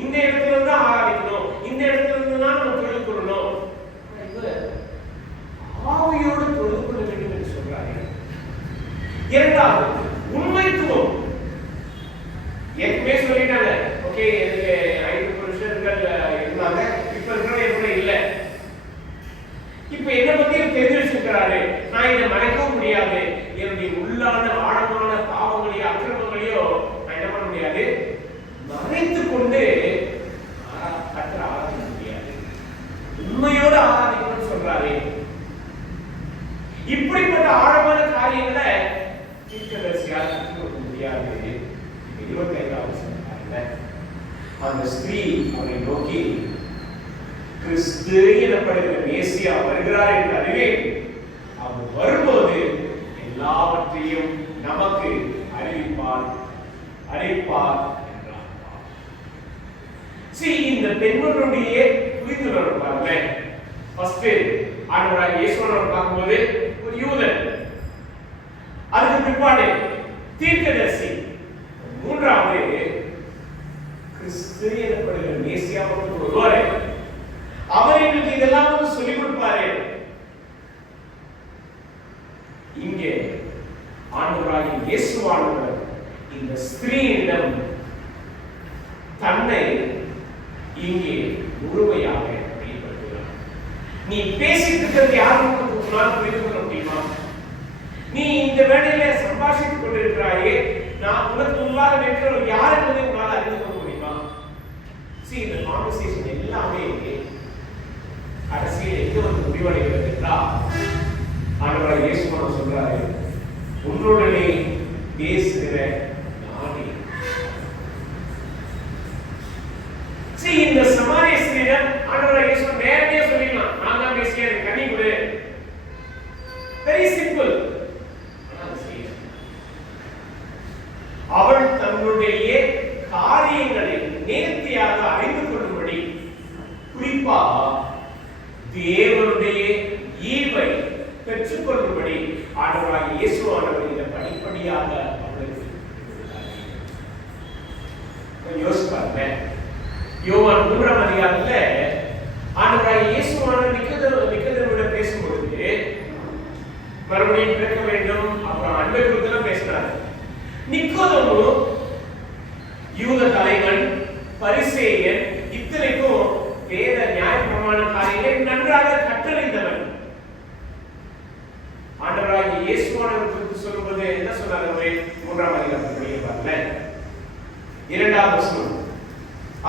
இந்த இடத்துல இருந்து ஆராதிக்கணும், இந்த இடத்துல இருந்து தான் நம்ம தொழில் கொள்ளணும், ஆவியோடு தொழில் கொள்ள வேண்டும் என்று சொல்றாங்க. இரண்டாவது உண்மைத்துவம். ஏற்கனவே சொல்லிட்டாங்க, ஓகே எனக்கு 5 புருஷர்கள் இருந்தாங்க, இப்ப இருக்கிற எப்படி இல்லை, இப்ப என்ன பத்தி தெரிஞ்சு வச்சிருக்கிறாரு, நான் இதை மறைக்கவும் முடியாது, என்னுடைய உள்ளான ஆழமான பாவங்களையோ அக்கிரமங்களையோ நான் என்ன பண்ண முடியாது, மறைத்து கொண்டு கர்த்தரை ஆராதிக்க முடியாது, உண்மையோடு ஆராதிக்கணும்னு சொல்றாரு. இப்படிப்பட்ட ஆழமான காரியங்களை தீர்க்கதரிசியால் கற்றுக் முடியாது. 25வது சொன்னாங்க, அந்த ஸ்திரீ அவரை நோக்கி, கிறிஸ்து எனப்படுகிற மேசியா வருகிறார் என்று அறிவேன், அவர் வரும்போது எல்லாவற்றையும் நமக்கு அறிவிப்பார் என்றார். இந்த பெண்களுடைய புரிந்துணர்வு பாருங்க. ஃபர்ஸ்ட் ஆண்டவராகிய இயேசுவை பார்க்கும்போது ஒரு யூதன், அதுக்கு பிற்பாடு தீர்க்கதரிசி, மூன்றாவது கிறிஸ்து எனப்படுகிற மேசியா வருவார், அவர் எங்களுக்கு இதெல்லாம் சொல்லிக் கொடுப்பாரு. இங்கே ஆண்டவராகிய இயேசுவானவர் இந்த ஸ்திரீயிடம் தன்னை இங்கே முழுமையாக வெளிப்படுத்துகிறார். நீ பேசிட்டு இருக்கிறது யாரும் உங்களால் புரிந்து கொள்ள முடியுமா? நீ இந்த வேளையில சம்பாஷித்துக் கொண்டிருக்கிறாயே, நான் உனக்கு உள்ளாக நிற்கிறவர் யார் என்பதை உங்களால் அறிந்து கொள்ள முடியுமா? இந்த கான்வர்சேஷன் எல்லாமே அரசியல் எங்க வந்து முடிவடைகிறது என்றால், ஆண்டவராகிய இயேசு சொல்றாரு, உன்னுடனே பேசுகிற நானே. இந்த சமாரிய ஸ்திரீயிடம் ஆண்டவராகிய இயேசு நேரடியாக சொல்லிடலாம், நான் தான் பேசிய கனி கொடு. Very simple. அவள் தன்னுடைய காரியங்களை நேர்த்தியாக அறிந்து கொள்ளும்படி, குறிப்பாக தேவனுடைய ஈவை பெற்றுக்கொள்ளும்படி ஆண்டவராகிய இயேசுவானவர் இந்த படிப்படியாக அவளுக்கு யோசிப்பாருங்க. யோவான் 3ஆம் அதிகாரத்துல ஆண்டவராகிய இயேசுவானவர் நிக்கோதேமுவிட பேசும்பொழுது மறுபடியும் பிறக்க வேண்டும், அப்புறம் அன்பை குறித்து பேசினார். நிக்கோதேமு யூத தலைவன், பரிசேயன், இத்தனைக்கும் வேத நியாயப்பிரமாண காரியங்களை நன்றாக கற்றறிந்தவன். ஆண்டவராகிய இயேசுவானவர் குறித்து சொல்லும்போது என்ன சொன்னார்? 3ஆம் அதிகாரத்தில் பாருங்க, 2ஆம் வசனம்.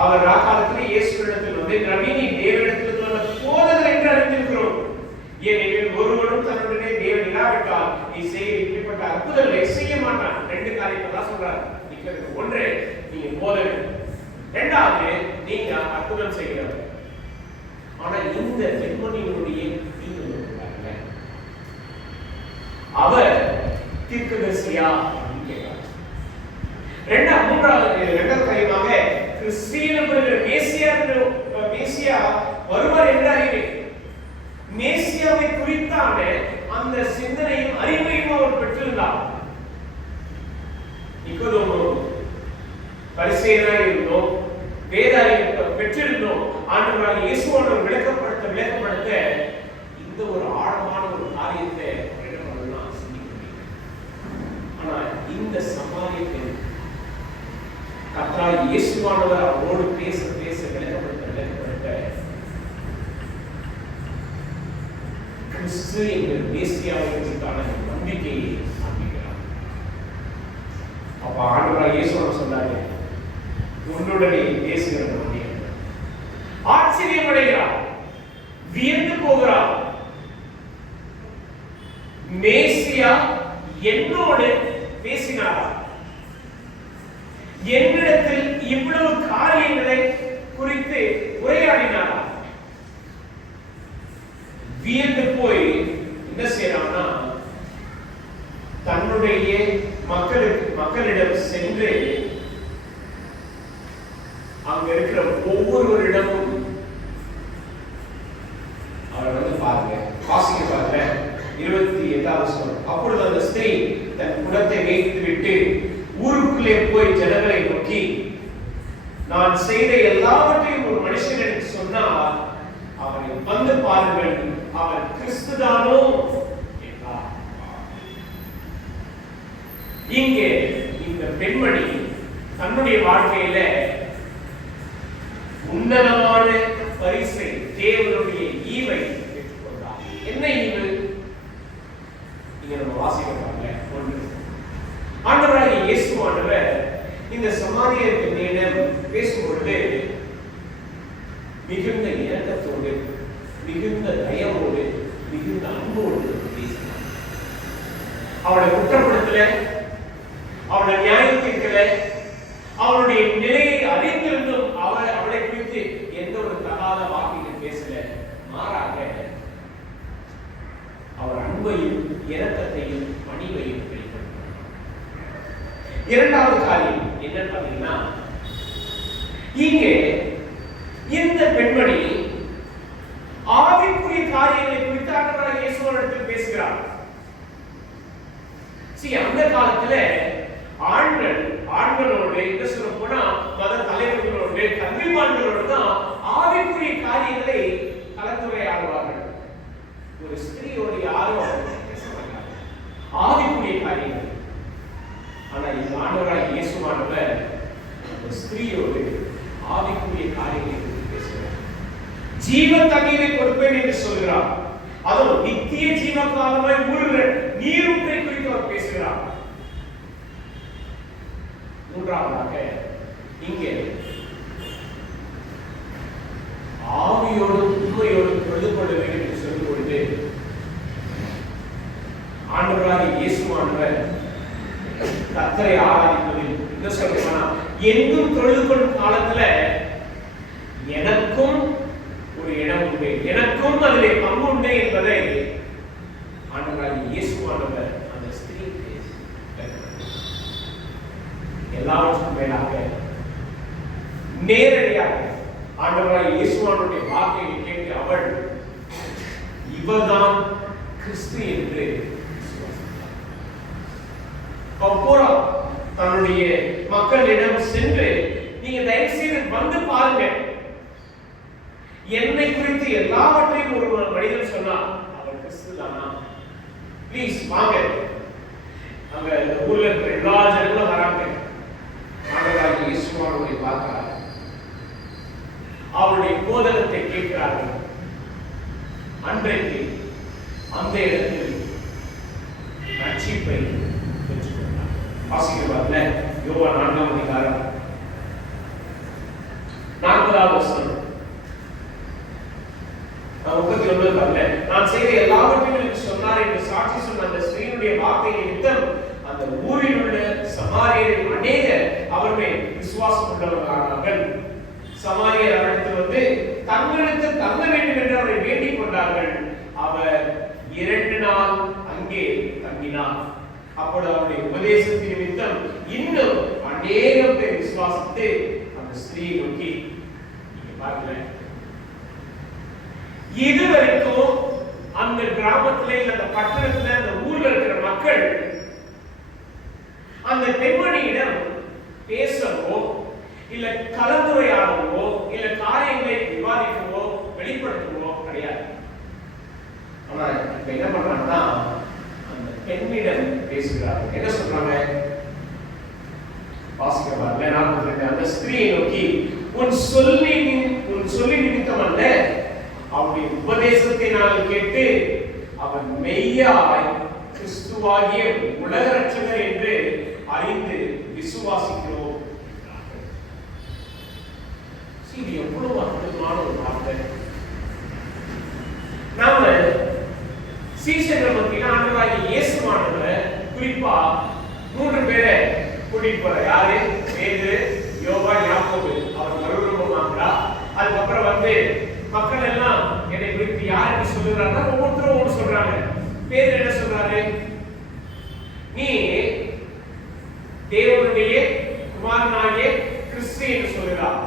அவர் ராக்காலத்தில் இயேசுவிடத்தில் வந்து, நவீனி தேவனிடத்தில் வந்த போதகர் என்று அறிந்திருக்கிறோம். ஏனெனில் ஒருவனும் தன்னுடனே தேவன் இல்லாவிட்டால் நீ செய்ய இப்படிப்பட்ட அற்புதங்களை செய்ய மாட்டான். 2 காரியத்தை தான் சொல்றாரு. ஒன்று, நீங்க போதகர். 2வது, நீங்க அற்புதம் செய்கிறவர். ஆனா இந்த பெண்மணியினுடைய அவர் தீர்க்கதரிசியா கேட்கிறார். 2வது காரியமாக கிறிஸ்தியனுடைய மேசியா வருவார் என்று அறிவேன். மேசியாவை குறித்தான அந்த சிந்தனையும் அறிவையும் அவர் பெற்றிருந்தார். நிக்கோதேமு பரிசேயனாய் இருந்தோம், வேத அறிவை பெற்றிருந்தோம். ஆண்டவராகிய இயேசுவானவர் விளக்கப்படுத்த இந்த ஒரு ஆழமான ஒரு காரியத்தை ஆனா இந்த சமாரிய பெண் கர்த்தராகிய இயேசுவானவர் அவரோடு பேச விளக்கப்படுத்த கிறிஸ்து எங்கள் மேசியாவை குறித்தான நம்பிக்கையை காண்பிக்கிறார். அப்ப ஆண்டவராகிய இயேசுவானவர் சொன்னாரு, உன்னுடனே பேசுகிற நானே. ஆச்சரியம் அடைகிறார், வியந்து போகிறார். மேசியா என்னோடு பேசினாரா? என்னிடத்தில் இவ்வளவு காரியங்களை குறித்து உரையாடினாரா? வியந்து போய் என்ன செய்யறான்னா, தன்னுடைய மக்களிடம் சென்று அங்க இருக்கிற ஒவ்வொருவரிடமும் அவர் வந்து பாருங்க, வாசிக்க பாருங்க 28வது வசனம். அப்பொழுது அந்த ஸ்திரீ தன் குடத்தை வைத்து விட்டு ஊருக்குள்ளே போய் ஜனங்களை நோக்கி, நான் செய்த எல்லாவற்றையும் ஒரு மனுஷன் எனக்கு சொன்னால் அவரை வந்து பாருங்கள், அவர் கிறிஸ்துதானோ என்றார். இங்கே இந்த பெண்மணி தன்னுடைய வாழ்க்கையில உன்னதமான பரிசை, தேவனுடைய ஈவை பெற்றுக்கொண்டார். என்ன ஈவு? இங்க நம்ம வாசிக்கிறாங்க. ஆண்டவராகிய இயேசுவானவர் இந்த சமாரிய பெண்ணிடம் பேசும்பொழுது மிகுந்த இரக்கத்தோடு, மிகுந்த தயவோடு, மிகுந்த அன்போடு பேசினார். அவளை குற்றப்படுத்தல, அவளை நியாயம் தீர்க்கல, அவளுடைய நிலையை அறிந்திருந்தும் அவளை குறித்து எந்த ஒரு தகாத வார்த்தையும் பேசல. மாறாக அவர் அன்பையும் இரக்கத்தையும் பணிவையும் வெளிப்படுத்தினார். 2வது காரியம் என்ன பார்த்தீங்கன்னா, இங்கே இந்த பெண்மணி ஆவிக்குரிய காரியங்களை குறித்து ஆண்டவராகிய இயேசுவிடத்தில் பேசுகிறார். அந்த காலத்துல ஆண்களோடு என்ன சொல்ல போனா மத தலைவர்களோடு, கல்விமான்களோடு தான் ஆவிக்குரிய காரியங்களை கலந்துரையாடுவார்கள். ஒரு ஸ்திரீயோடு யாரும் பேச மாட்டாங்க ஆவிக்குரிய காரியங்கள். ஆனா இந்த ஆண்டவராகிய இயேசுவானவர் ஒரு ஸ்திரீயோடு ஆவிக்குரிய காரியங்களை குறித்து பேசுகிறார். ஜீவ தண்ணீரை கொடுப்ப கொடுப்பேன் என்று சொல்கிறார். அதுவும் நித்திய ஜீவ காலமாய் ஊறுகிற நீரூற்றை குறித்து அவர் பேசுகிறார். மூன்றாவதாக இங்கே ஆவியோடு உண்மையோடு தொழுது கொள்ள வேண்டும் என்று சொல்லும் பொழுது ஆண்டவராகிய இயேசுவானவர் கர்த்தரை ஆராதிப்பதில் என்ன சொல்றேன்னா, எங்கும் தொழுது கொள்ளும் காலத்துல எனக்கும் ஒரு இடம் உண்டு, எனக்கும் அதிலே பங்கு உண்டு என்பதை ஆண்டவராகிய இயேசுவானவர் அந்த ஸ்திரீக்கு எல்லாவற்றுக்கும் மேலாக நேரடியாக ஆண்டவராகிய இயேசுவானுடைய வார்த்தையை கேட்டு அவள் இவர்தான் கிறிஸ்து என்று அப்போரா தன்னுடைய மக்களிடம் சென்று, நீங்க தயவு செய்து வந்து பாருங்க, என்னை குறித்து எல்லாவற்றையும் ஒரு மனிதன் சொன்னார், அவர் கிறிஸ்து தானா, ப்ளீஸ் வாங்க. அங்க ஊர்ல இருக்கிற எல்லா ஜனங்களும் வராங்க. ஆண்டவராகிய இயேசுவை பார்க்கிறார், அவருடைய போதகத்தை கேட்கிறார்கள். அன்றைக்கு அந்த இடத்தில் ரட்சிப்பை பெற்றுக்கொண்டார். வாசிக்கிறவார்ல யோவான் 4ஆம் அதிகாரம் 4வது வசனம். 39 வரல, நான் செய்த எல்லாவற்றையும் எனக்கு சொன்னார் என்று சாட்சி சொன்ன அந்த ஸ்திரீயுடைய வார்த்தை நிமித்தம் அந்த ஊரில் உள்ள சமாரியரில் அநேகர் அவர் மேல் விசுவாசம் கொண்டவர்களானார்கள். சமாரியர் அவரிடத்தில் வந்து தங்களுக்கு தங்க வேண்டும் என்று அவரை வேண்டிக் கொண்டார்கள். அவர் 2 நாள் அங்கே தங்கினார். அப்பொழுது அவருடைய உபதேசத்தின் நிமித்தம் இன்னும் அநேகம் பேர் விசுவாசித்து அந்த ஸ்திரீயை நோக்கி, நீங்க பாருங்க, இதுவரைக்கும் அந்த கிராமத்திலே அந்த பட்டணத்துல அந்த ஊர்ல இருக்கிற மக்கள் அந்த பெண்மணியிடம் பேசவோ இல்ல கலந்துரையாடவோ இல்ல காரியங்களை விவாதிக்கவோ வெளிப்படுத்தவோ கிடையாது. ஆனா இப்ப என்ன பண்றாங்கன்னா, அந்த பெண்ணிடம் பேசுகிறார்கள். என்ன சொல்றாங்க வாசிக்கவார்ல 42. அந்த ஸ்திரீயை நோக்கி, உன் சொல்லி நிமித்தம் அல்ல, அவருடைய உபதேசத்தை நாங்கள் கேட்டு அவன் மெய்யாய் கிறிஸ்துவாகிய உலக ரட்சகர் என்று அறிந்து விசுவாசிக்கிறோம். இது எவ்வளவு அற்புதமான ஒரு வார்த்தை. நாம சீஷர்கள் மத்தியில் ஆண்டவராகிய இயேசுவானவர் குறிப்பா 3 பேரை கூட்டிட்டு போற. யாரு? பேதுரு, யோவான், யாக்கோபு. அவர் மறுரூபமாகிறார். அதுக்கப்புறம் வந்து மக்கள் எல்லாம் என்னை குறித்து யாருக்கு சொல்லுகிறார்கள், ஒவ்வொருத்தரும் ஒன்று சொல்றாங்க. பேதுரு என்ன சொல்றாரு? நீ தேவனுடைய குமாரனாகிய கிறிஸ்து என்று சொல்லுகிறார்.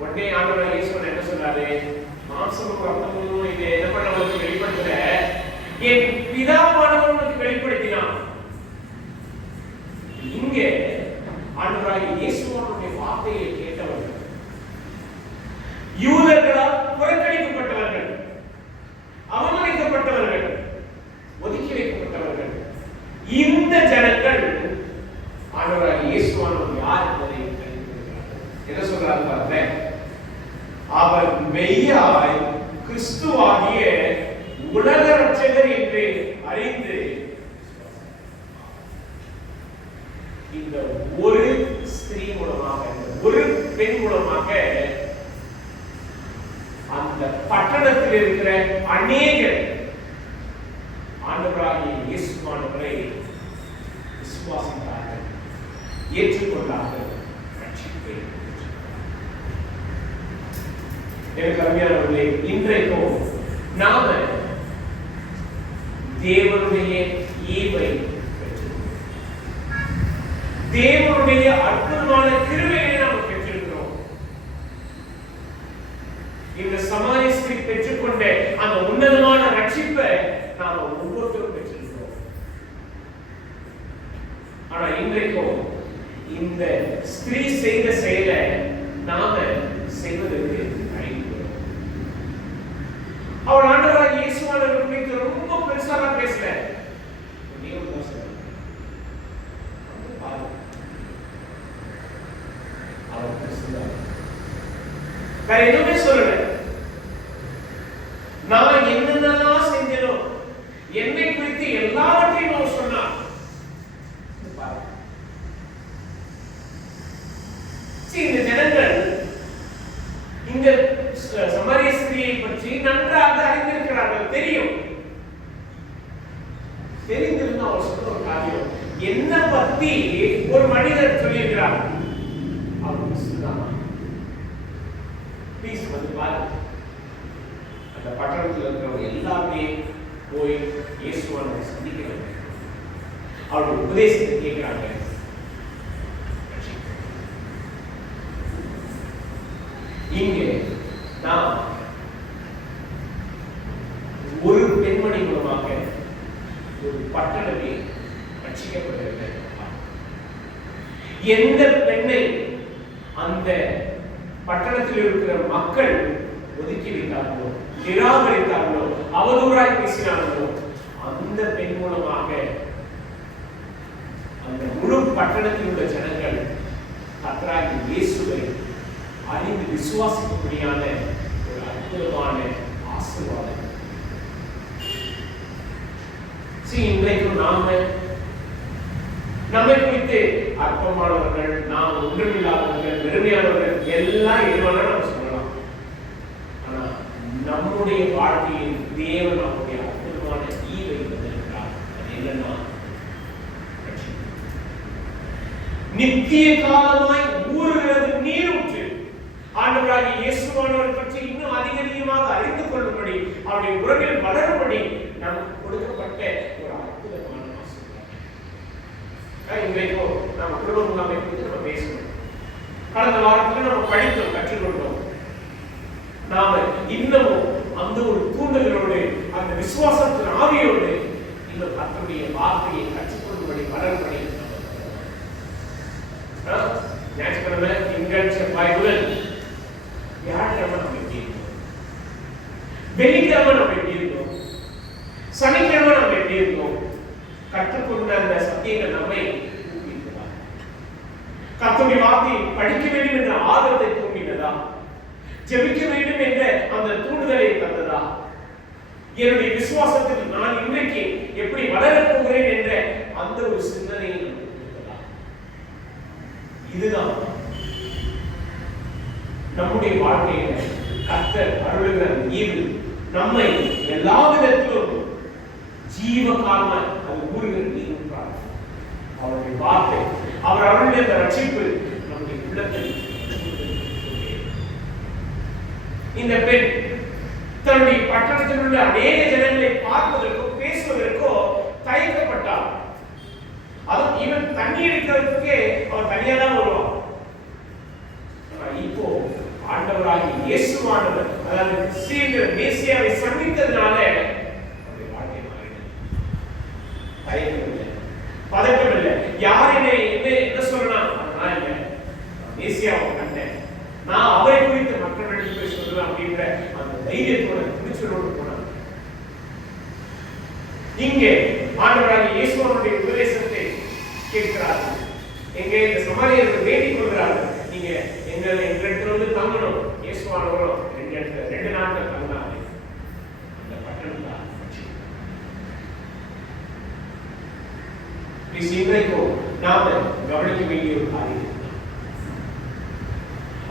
உடனே ஆண்டவர் இயேசு என்ன சொல்றாரு? மாம்சமும் ரத்தமும் இது என்ன பண்ணவனுக்கு வெளிப்படுத்தல, என் பிதாவானவனுக்கு வெளிப்படுத்தினான். இங்கே ஆண்டவராகிய இயேசுவினுடைய வார்த்தையை கேட்டவர்கள் யூதர்களால் புறக்கணிக்கப்பட்டவர்கள், அவமதிக்கப்பட்டவர்கள், ஒதுக்கி வைக்கப்பட்டவர்கள். இந்த ஜனங்கள் ஆண்டவராகிய இயேசுவானவர் யார் என்பதை என்ன சொல்றாரு பாருங்க. அவர் மெய்யாய் கிறிஸ்துவாகிய உலக ரட்சகர் என்று அறிந்து, இந்த ஒரு ஸ்திரீ மூலமாக, ஒரு பெண் மூலமாக அந்த பட்டணத்தில் இருக்கிற அநேகர் ஆண்டவராகிய இயேசுவானவரை விசுவாசித்தார்கள், ஏற்றுக்கொண்டார்கள். எனக்கு அருமையானவர்களே, இன்றைக்கும் நாம தேவனுடைய ஈவை பெற்றிருக்கிறோம். தேவனுடைய அற்புதமான கிருபையை நாம் பெற்றிருக்கிறோம். இந்த சமாரிய ஸ்திரீ பெற்றுக்கொண்ட அந்த உன்னதமான ரட்சிப்பை நாம ஒவ்வொருத்தரும் பெற்றிருக்கிறோம். ஆனா இன்றைக்கும் இந்த ஸ்திரீ செய்த செயலை நாம செய்வதற்கு அவள் ஆண்டவராகிய இயேசுவானவர் குறித்து ரொம்ப பெருசாக பேசல. வேற எதுவுமே சொல்லல. தெரியும். தெரிந்திருந்தா அவர் சொன்ன ஒரு காரியம், என்ன பத்தி ஒரு மனிதர் சொல்லியிருக்கிறார், அவர் கிறிஸ்துதான். ப்ளீஸ் வந்து பாருங்க. அந்த பட்டணத்தில் இருக்கிறவங்க எல்லாருமே போய் இயேசுவை சந்திக்கிறாங்க, அவருடைய உபதேசத்தை கேட்கிறாங்க. இங்கே நாம் ஒரு பெண்மணி மூலமாக ஒரு பட்டணமே ரட்சிக்கப்படுகிறது. எந்த பெண்ணை அந்த பட்டணத்தில் இருக்கிற மக்கள் ஒதுக்கி வைத்தார்களோ, நிராகரித்தார்களோ, அவதூறாய் பேசினார்களோ, அந்த பெண் மூலமாக அந்த முழு பட்டணத்தில் உள்ள ஜனங்கள் கர்த்தராகிய இயேசுவை அறிந்து விசுவாசிக்கும்படியான ஒரு அற்புதமான ஆசீர்வாதம். இன்றைக்கு நம்மை குறித்து அற்பமானவர்கள், நாம் ஒன்றுமில்லாதவர்கள், வெறுமையானவர்கள் எல்லாம் எதுவான நாம் சொல்லலாம். ஆனா நம்முடைய வாழ்க்கையில் தேவன் நம்முடைய அற்புதமான ஈவை வந்திருக்கிறார். அது என்னன்னா, நித்திய காலமாய் ஊறுகிறது நீரூற்று. ஆண்டவராகிய இயேசுவானவர் பற்றி இன்னும் அதிகமாக அறிந்து கொள்ளும்படி, அவருடைய உறவில் வளரும்படி நமக்கு கொடுக்கப்பட்ட ஒரு அற்புதமான ஆசீர்வாதம். இன்றைக்கு நம்ம குடும்பம் குறித்து நம்ம பேசணும். கடந்த வாரத்தில் நம்ம படித்தோம், கற்றுக்கொண்டோம். நாம இன்னமும் அந்த ஒரு தூண்டுதலோடு, அந்த விசுவாசத்தின் ஆவியோடு இன்னும் கர்த்தருடைய வார்த்தையை கற்றுக்கொள்ளும்படி வளரும்படி ஞாயிற்றுக்கிழமை, திங்கள், செவ்வாய் முதல் வியாழக்கிழமை நம்ம எப்படி இருக்கோம், வெள்ளிக்கிழமை நம்ம எப்படி இருக்கோம், சனிக்கிழமை நம்ம எப்படி இருக்கோம், கற்றுக்கொண்ட அந்த சத்தியங்கள் நம்மை ஊக்குவிக்கிறதா? கர்த்தருடைய வார்த்தையை படிக்க வேண்டும் என்ற ஆர்வத்தை தூண்டினதா? ஜெபிக்க வேண்டும் என்ற அந்த தூண்டுதலை தந்ததா? என்னுடைய விசுவாசத்தில் நான் இன்றைக்கு எப்படி வளரப் போகிறேன் என்ற அந்த ஒரு சிந்தனையை கொடுத்ததா? இதுதான் நம்முடைய வாழ்க்கையில கர்த்தர் அருளுகிற ஈவு நம்மை எல்லா விதத்திலும் ஜீவ காலமாய் அது ஊறுகிற நீர். அவருடைய வார்த்தை, அவர் அருளிய அந்த ரட்சிப்பு நம்முடைய உள்ளத்தில். இந்த பெண் தன்னுடைய பட்டணத்தில் உள்ள அநேக ஜனங்களை பார்ப்பதற்கோ பேசுவதற்கோ தயக்கப்பட்டார். அதுவும் இவன் தண்ணி எடுக்கிறதுக்கே அவன் தனியா தான் வருவான். இப்போ ஆண்டவராகிய இயேசுவானவர், அதாவது கிறிஸ்துவின் மேசியாவை சந்தித்ததனால அவருடைய வாழ்க்கை மாறினது. தயக்கமில்லை, பதட்டமில்லை. யார் என்ன சொல்லலாம், நான் இல்லை, மேசியாவை கண்டேன், நான் அவரை குறித்து மக்களிடம் போய் சொல்லலாம் அப்படின்ற அந்த தைரியத்தோட துணிச்சலோடு போனார். இங்கே ஆண்டவராகிய இயேசுவானுடைய உபதேசத்தை கேட்கிறார்கள். எங்கே இந்த சமாரியர்கள் வேண்டிக் கொள்கிறார்கள், நீங்க எங்களுக்கு வந்து தங்கணும். இயேசுவானவரும் 2 நாட்கள் தங்கினாரு அந்த பட்டணத்துல. இன்றைக்கும் நாம கவனிக்க வேண்டிய ஒரு காரியம்,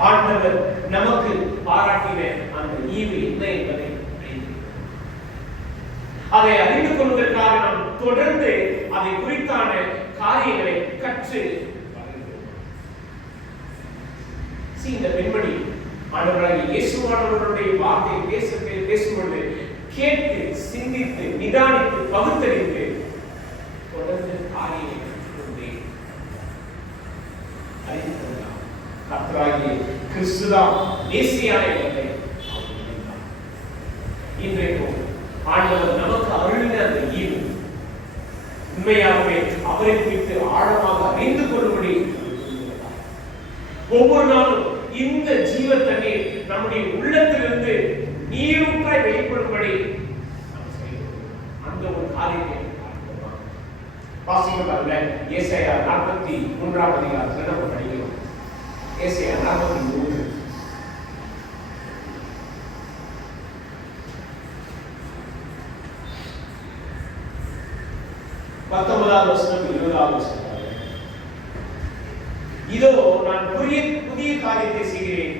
ஆண்டவர் நமக்கு பாராட்டின அந்த ஈவு என்ன என்பதை அதை அறிந்து கொள்வதற்காக நாம் தொடர்ந்து அதை குறித்தான காரியங்களை கற்று இந்த பெண்மணி ஆண்டவராகிய இயேசுவானவருடைய வார்த்தையை பேசும்பொழுது கேட்டு, சிந்தித்து, நிதானித்து, பகுத்தறிந்து தொடர்ந்து காரியங்களை அறிந்து கொள்ளலாம். கர்த்தராகிய கிறிஸ்துதான் மேசியாய் என்பதை இன்றைக்கும் ஆண்டவர் நமக்கு அருளின அந்த ஈவு உண்மையாகவே அவரை குறித்து ஆழமாக அறிந்து கொள்ளும்படி ஒவ்வொரு நாளும் இந்த ஜீவ தண்ணீர் நம்முடைய உள்ளத்திலிருந்து நீரூற்றாய் வெளிப்படும்படி அந்த ஒரு காரியத்தை வாசிக்கிறோம். ஏசாயா 43ஆம் அதிகாரத்தில் நம்ம படிக்கிறோம். ஏசாயா 43 19ஆம் வசனம் 20ஆம் வசனம். இதோ நான் புதிய காரியத்தை செய்கிறேன்,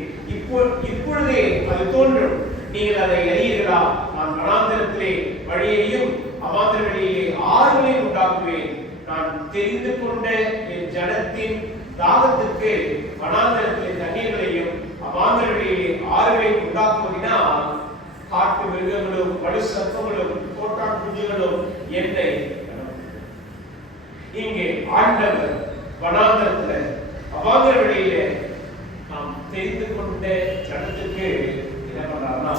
இப்பொழுதே அது தோன்றும், நீங்கள் அதை அறியீர்களா? நான் வனாந்திரத்திலே வழியையும் அவாந்திர வழியிலே ஆறுகளையும் உண்டாக்குவேன். நான் தெரிந்து கொண்ட என் ஜனத்தின் தாகத்துக்கு வனாந்திரத்திலே தண்ணீர்களையும் அவாந்திர வழியிலே ஆறுகளையும் உண்டாக்குவதினால் காட்டு மிருகங்களும் வலு சர்ப்பங்களும் கோட்டான் குஞ்சுகளும் என்னை. இங்கே ஆண்டவர் வனாந்திரத்துல அவாந்திர வழியிலே நாம் தெரிந்து கொண்ட ஜனத்துக்கு என்ன பண்றாருன்னா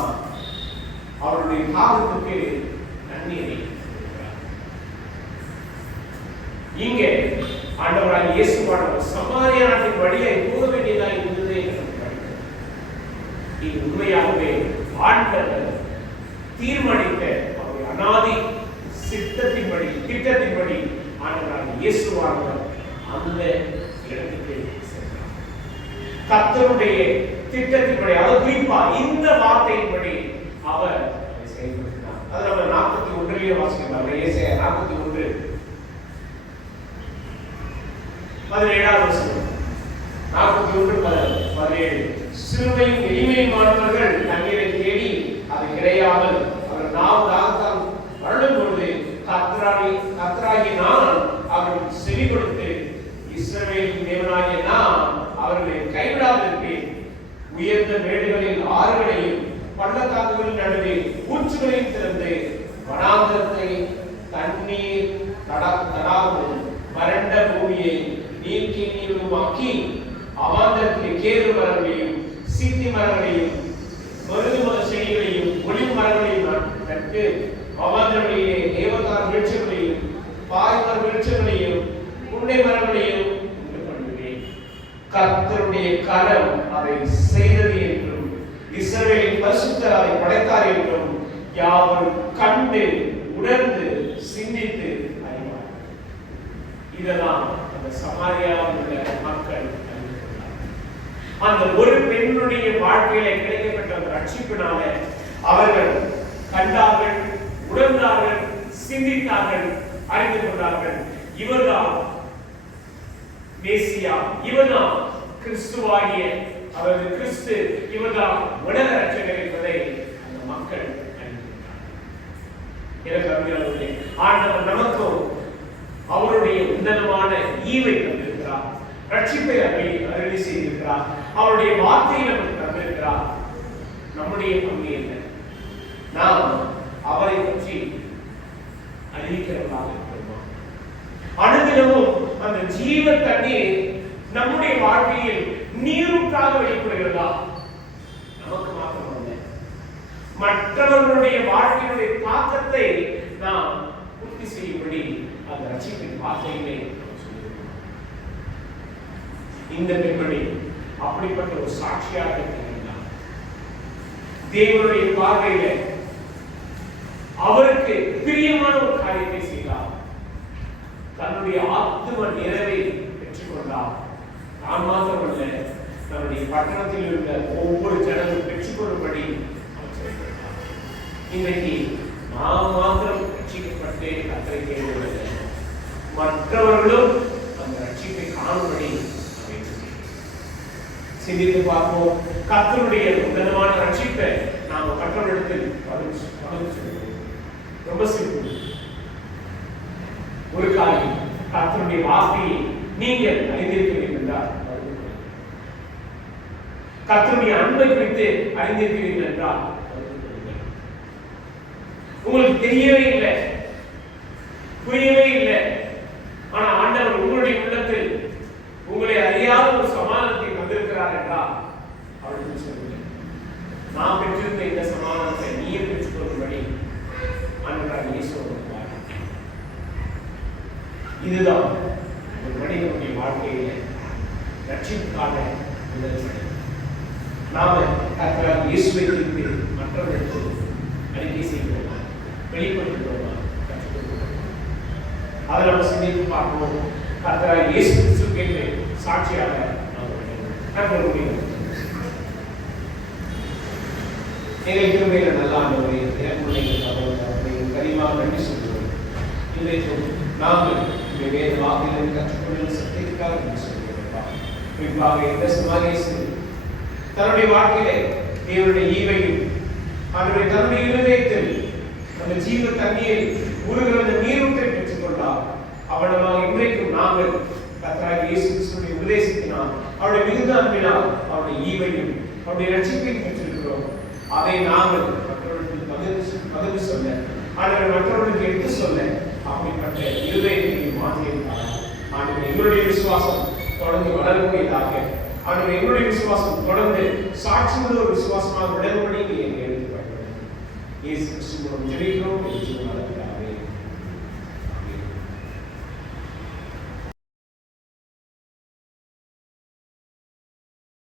அவருடைய தாகத்துக்கு தண்ணீரை. இங்கே ஆண்டவராக இயேசுவானவர் சமாரியா நாட்டின் வழியை போக வேண்டியதாக இருந்தது என்று இது உண்மையாகவே ஆண்டவர் தீர்மானித்த அவருடைய அநாதி சித்தத்தின்படி திட்டத்தின்படி ஆண்டவராக இயேசுவானவர் அந்த இடத்துக்கு சென்றார். கர்த்தருடைய திட்டத்தின்படி, அது குறிப்பா இந்த வார்த்தையின்படி அவர் செயல்படுத்தினார். அது நம்ம 41 வாசிக்கலாம். ஏசாயா 41 17 வசனம். 41:17. சிறுமையும் எளிமையுமானவர்கள் தண்ணீரை தேடி அது கிடையாமல் அவர் நாம் தாகத்தால் வருடும் பொழுது கர்த்தராகிய நான் அவர்களுக்கு செவி கொடுத்து இஸ்ரவேலின் தேவனாகிய நான் அவர்களை கைவிடாதிருப்பேன். உயர்ந்த மேடுகளில் ஆறுகளையும் பள்ளத்தாக்குகளின் நடுவே ஊற்றுகளையும் திறந்து வனாந்தரத்தை தண்ணீர் தடாகவும் வறண்ட பூமியை நீக்கி நீருமாக்கி அவாந்தரத்திலே கேது மரங்களையும் சீத்தி மரங்களையும் மருது மர செடிகளையும் ஒளிவு மரங்களையும் நட்டு அவாந்தரங்களிலே தேவதார விருட்சங்களையும் பாய்மர விருட்சங்களையும் குண்டை மரங்களையும் உண்டு பண்ணுவேன். கர்த்தருடைய கரம் அதை செய்தது என்றும் இஸ்ரவேலின் பரிசுத்தர் அதை படைத்தார் என்றும் யாவரும் கண்டு உணர்ந்து சிந்தித்து அறிவார். இதெல்லாம் அந்த சமாரியாவில் உள்ள மக்கள் அந்த ஒரு பெண்ணுடைய வாழ்க்கையில கிடைக்கப்பட்ட அந்த ரட்சிப்பினால அவர்கள் கண்டார்கள், உணர்ந்தார்கள், சிந்தித்தார்கள், அறிந்து கொண்டார்கள். இவர்தான் மேசியா, இவர்தான் கிறிஸ்துவாகிய அவரது கிறிஸ்து, இவர்தான் உலக ரட்சகர் என்பதை அந்த மக்கள் அறிந்திருக்கிறார்கள். ஆண்டவர் நமக்கும் அவருடைய உன்னதமான ஈவை தந்திருக்கிறார், ரட்சிப்பை அருளி செய்திருக்கிறார், அவருடைய வார்த்தையை நமக்கு தந்திருக்கிறார். நம்முடைய பங்கு என்ன? நாம் அவரை பற்றி அறிவிக்கிறவர்களாக இருக்கிறோமா? அனுதினமும் அந்த ஜீவ தண்ணீர் நம்முடைய வாழ்க்கையில் நீருக்காக வெளிப்படுகிறதா? நமக்கு மாத்திரமல்ல, மற்றவர்களுடைய வாழ்க்கையுடைய தாக்கத்தை நாம் பூர்த்தி செய்யும்படி அந்த ரட்சிப்பின் வார்த்தையிலே இந்த பெண்மணி அப்படிப்பட்ட ஒரு சாட்சியாக இருக்கிறார். தேவனுடைய பார்வையில அவருக்கு பிரியமான ஒரு காரியத்தை செய்தார். தன்னுடைய ஆத்தும நிறைவை பெற்றுக்கொண்டார். நான் மாத்திரமல்ல, தன்னுடைய பட்டணத்தில் இருந்த ஒவ்வொரு ஜனமும் பெற்றுக்கொள்ளும்படி இன்றைக்கு நாம் மாத்திரம் ரட்சிக்கப்பட்டு கர்த்தரை தேடுவதில்லை, மற்றவர்களும் அந்த ரட்சிப்பை காணும்படி சிந்தித்து பார்ப்போம். கர்த்தருடைய உன்னதமான ரட்சிப்பை நாம் மற்றவர்களிடத்தில் பதில் சொல்லுவோம். ரொம்ப சிம்பிள். ஒரு காரியம், கர்த்தருடைய வார்த்தையை நீங்கள் அறிந்திருக்கிறீர்கள் என்றால், கர்த்தருடைய அன்பை குறித்து அறிந்திருக்கிறீர்கள் என்றால், உங்களுக்கு தெரியவே இல்லை, புரியவே இல்லை, ஆனா ஆண்டவர் உங்களுடைய உள்ளத்தில் உங்களை அறியாத ஒரு சமாதானத்தை தந்திருக்கிறார் என்றால் அவருக்கு சொல்லுங்கள், நான் பெற்றிருந்த இந்த சமாதானத்தை நீயே பெற்றுக்கொள்ளும்படி ஆண்டவராக இயேசு சொல்லுவார். இதுதான் ஒரு மனிதனுடைய வாழ்க்கையில ரட்சிப்புக்கான முதல் படி. நாம கர்த்தராகிய இயேசுவை குறித்து மற்றவர்களுக்கு அறிக்கை செய்கிறோமா, வெளிப்படுத்துகிறோமா, கற்றுக்கொள்கிறோமா? அதை நம்ம சிந்தித்து பார்ப்போம். கர்த்தராகிய இயேசு கிறிஸ்துவுக்கு சாட்சியாக எங்கள் கிருபையில நல்ல ஆண்டவரே, கரிமா நன்றி சொல்கிறோம். இன்றைக்கும் நாங்கள் இந்த வேத வாக்கிலிருந்து கற்றுக்கொள்ள சத்தியத்துக்காக நன்றி சொல்கிறோம். குறிப்பாக இந்த சமாரியேசு தன்னுடைய வாழ்க்கையிலே தேவனுடைய ஈவையும் ஆண்டவரே தன்னுடைய இருதயத்தில் அந்த ஜீவ தண்ணீர் உருகிற அந்த நீரூற்றை பெற்றுக் கொண்டார். அவனமாக இன்றைக்கும் நாங்கள் கர்த்தராகிய இயேசு கிறிஸ்துவின் உபதேசத்தினால் அவருடைய மிகுந்த அன்பினால் அவருடைய ஈவையும் அவருடைய ரட்சிப்பையும் பெற்றிருக்கிறோம். அதை நாங்கள் மற்றவர்களுக்கு பகிர்ந்து சொல்ல, ஆண்டவரை மற்றவர்களுக்கு எடுத்து சொல்ல அப்படிப்பட்ட இருதயத்தை மாற்றியிருக்கிறார். ஆண்டவரை எங்களுடைய விசுவாசம் தொடர்ந்து வளரக்கூடியதாக, ஆண்டவரை எங்களுடைய விசுவாசம் தொடர்ந்து சாட்சியுள்ள ஒரு விசுவாசமாக விளங்கும்படி நீங்க எடுத்து பயன்படுத்தும். இயேசு கிறிஸ்து மூலம் ஜெபிக்கிறோம்.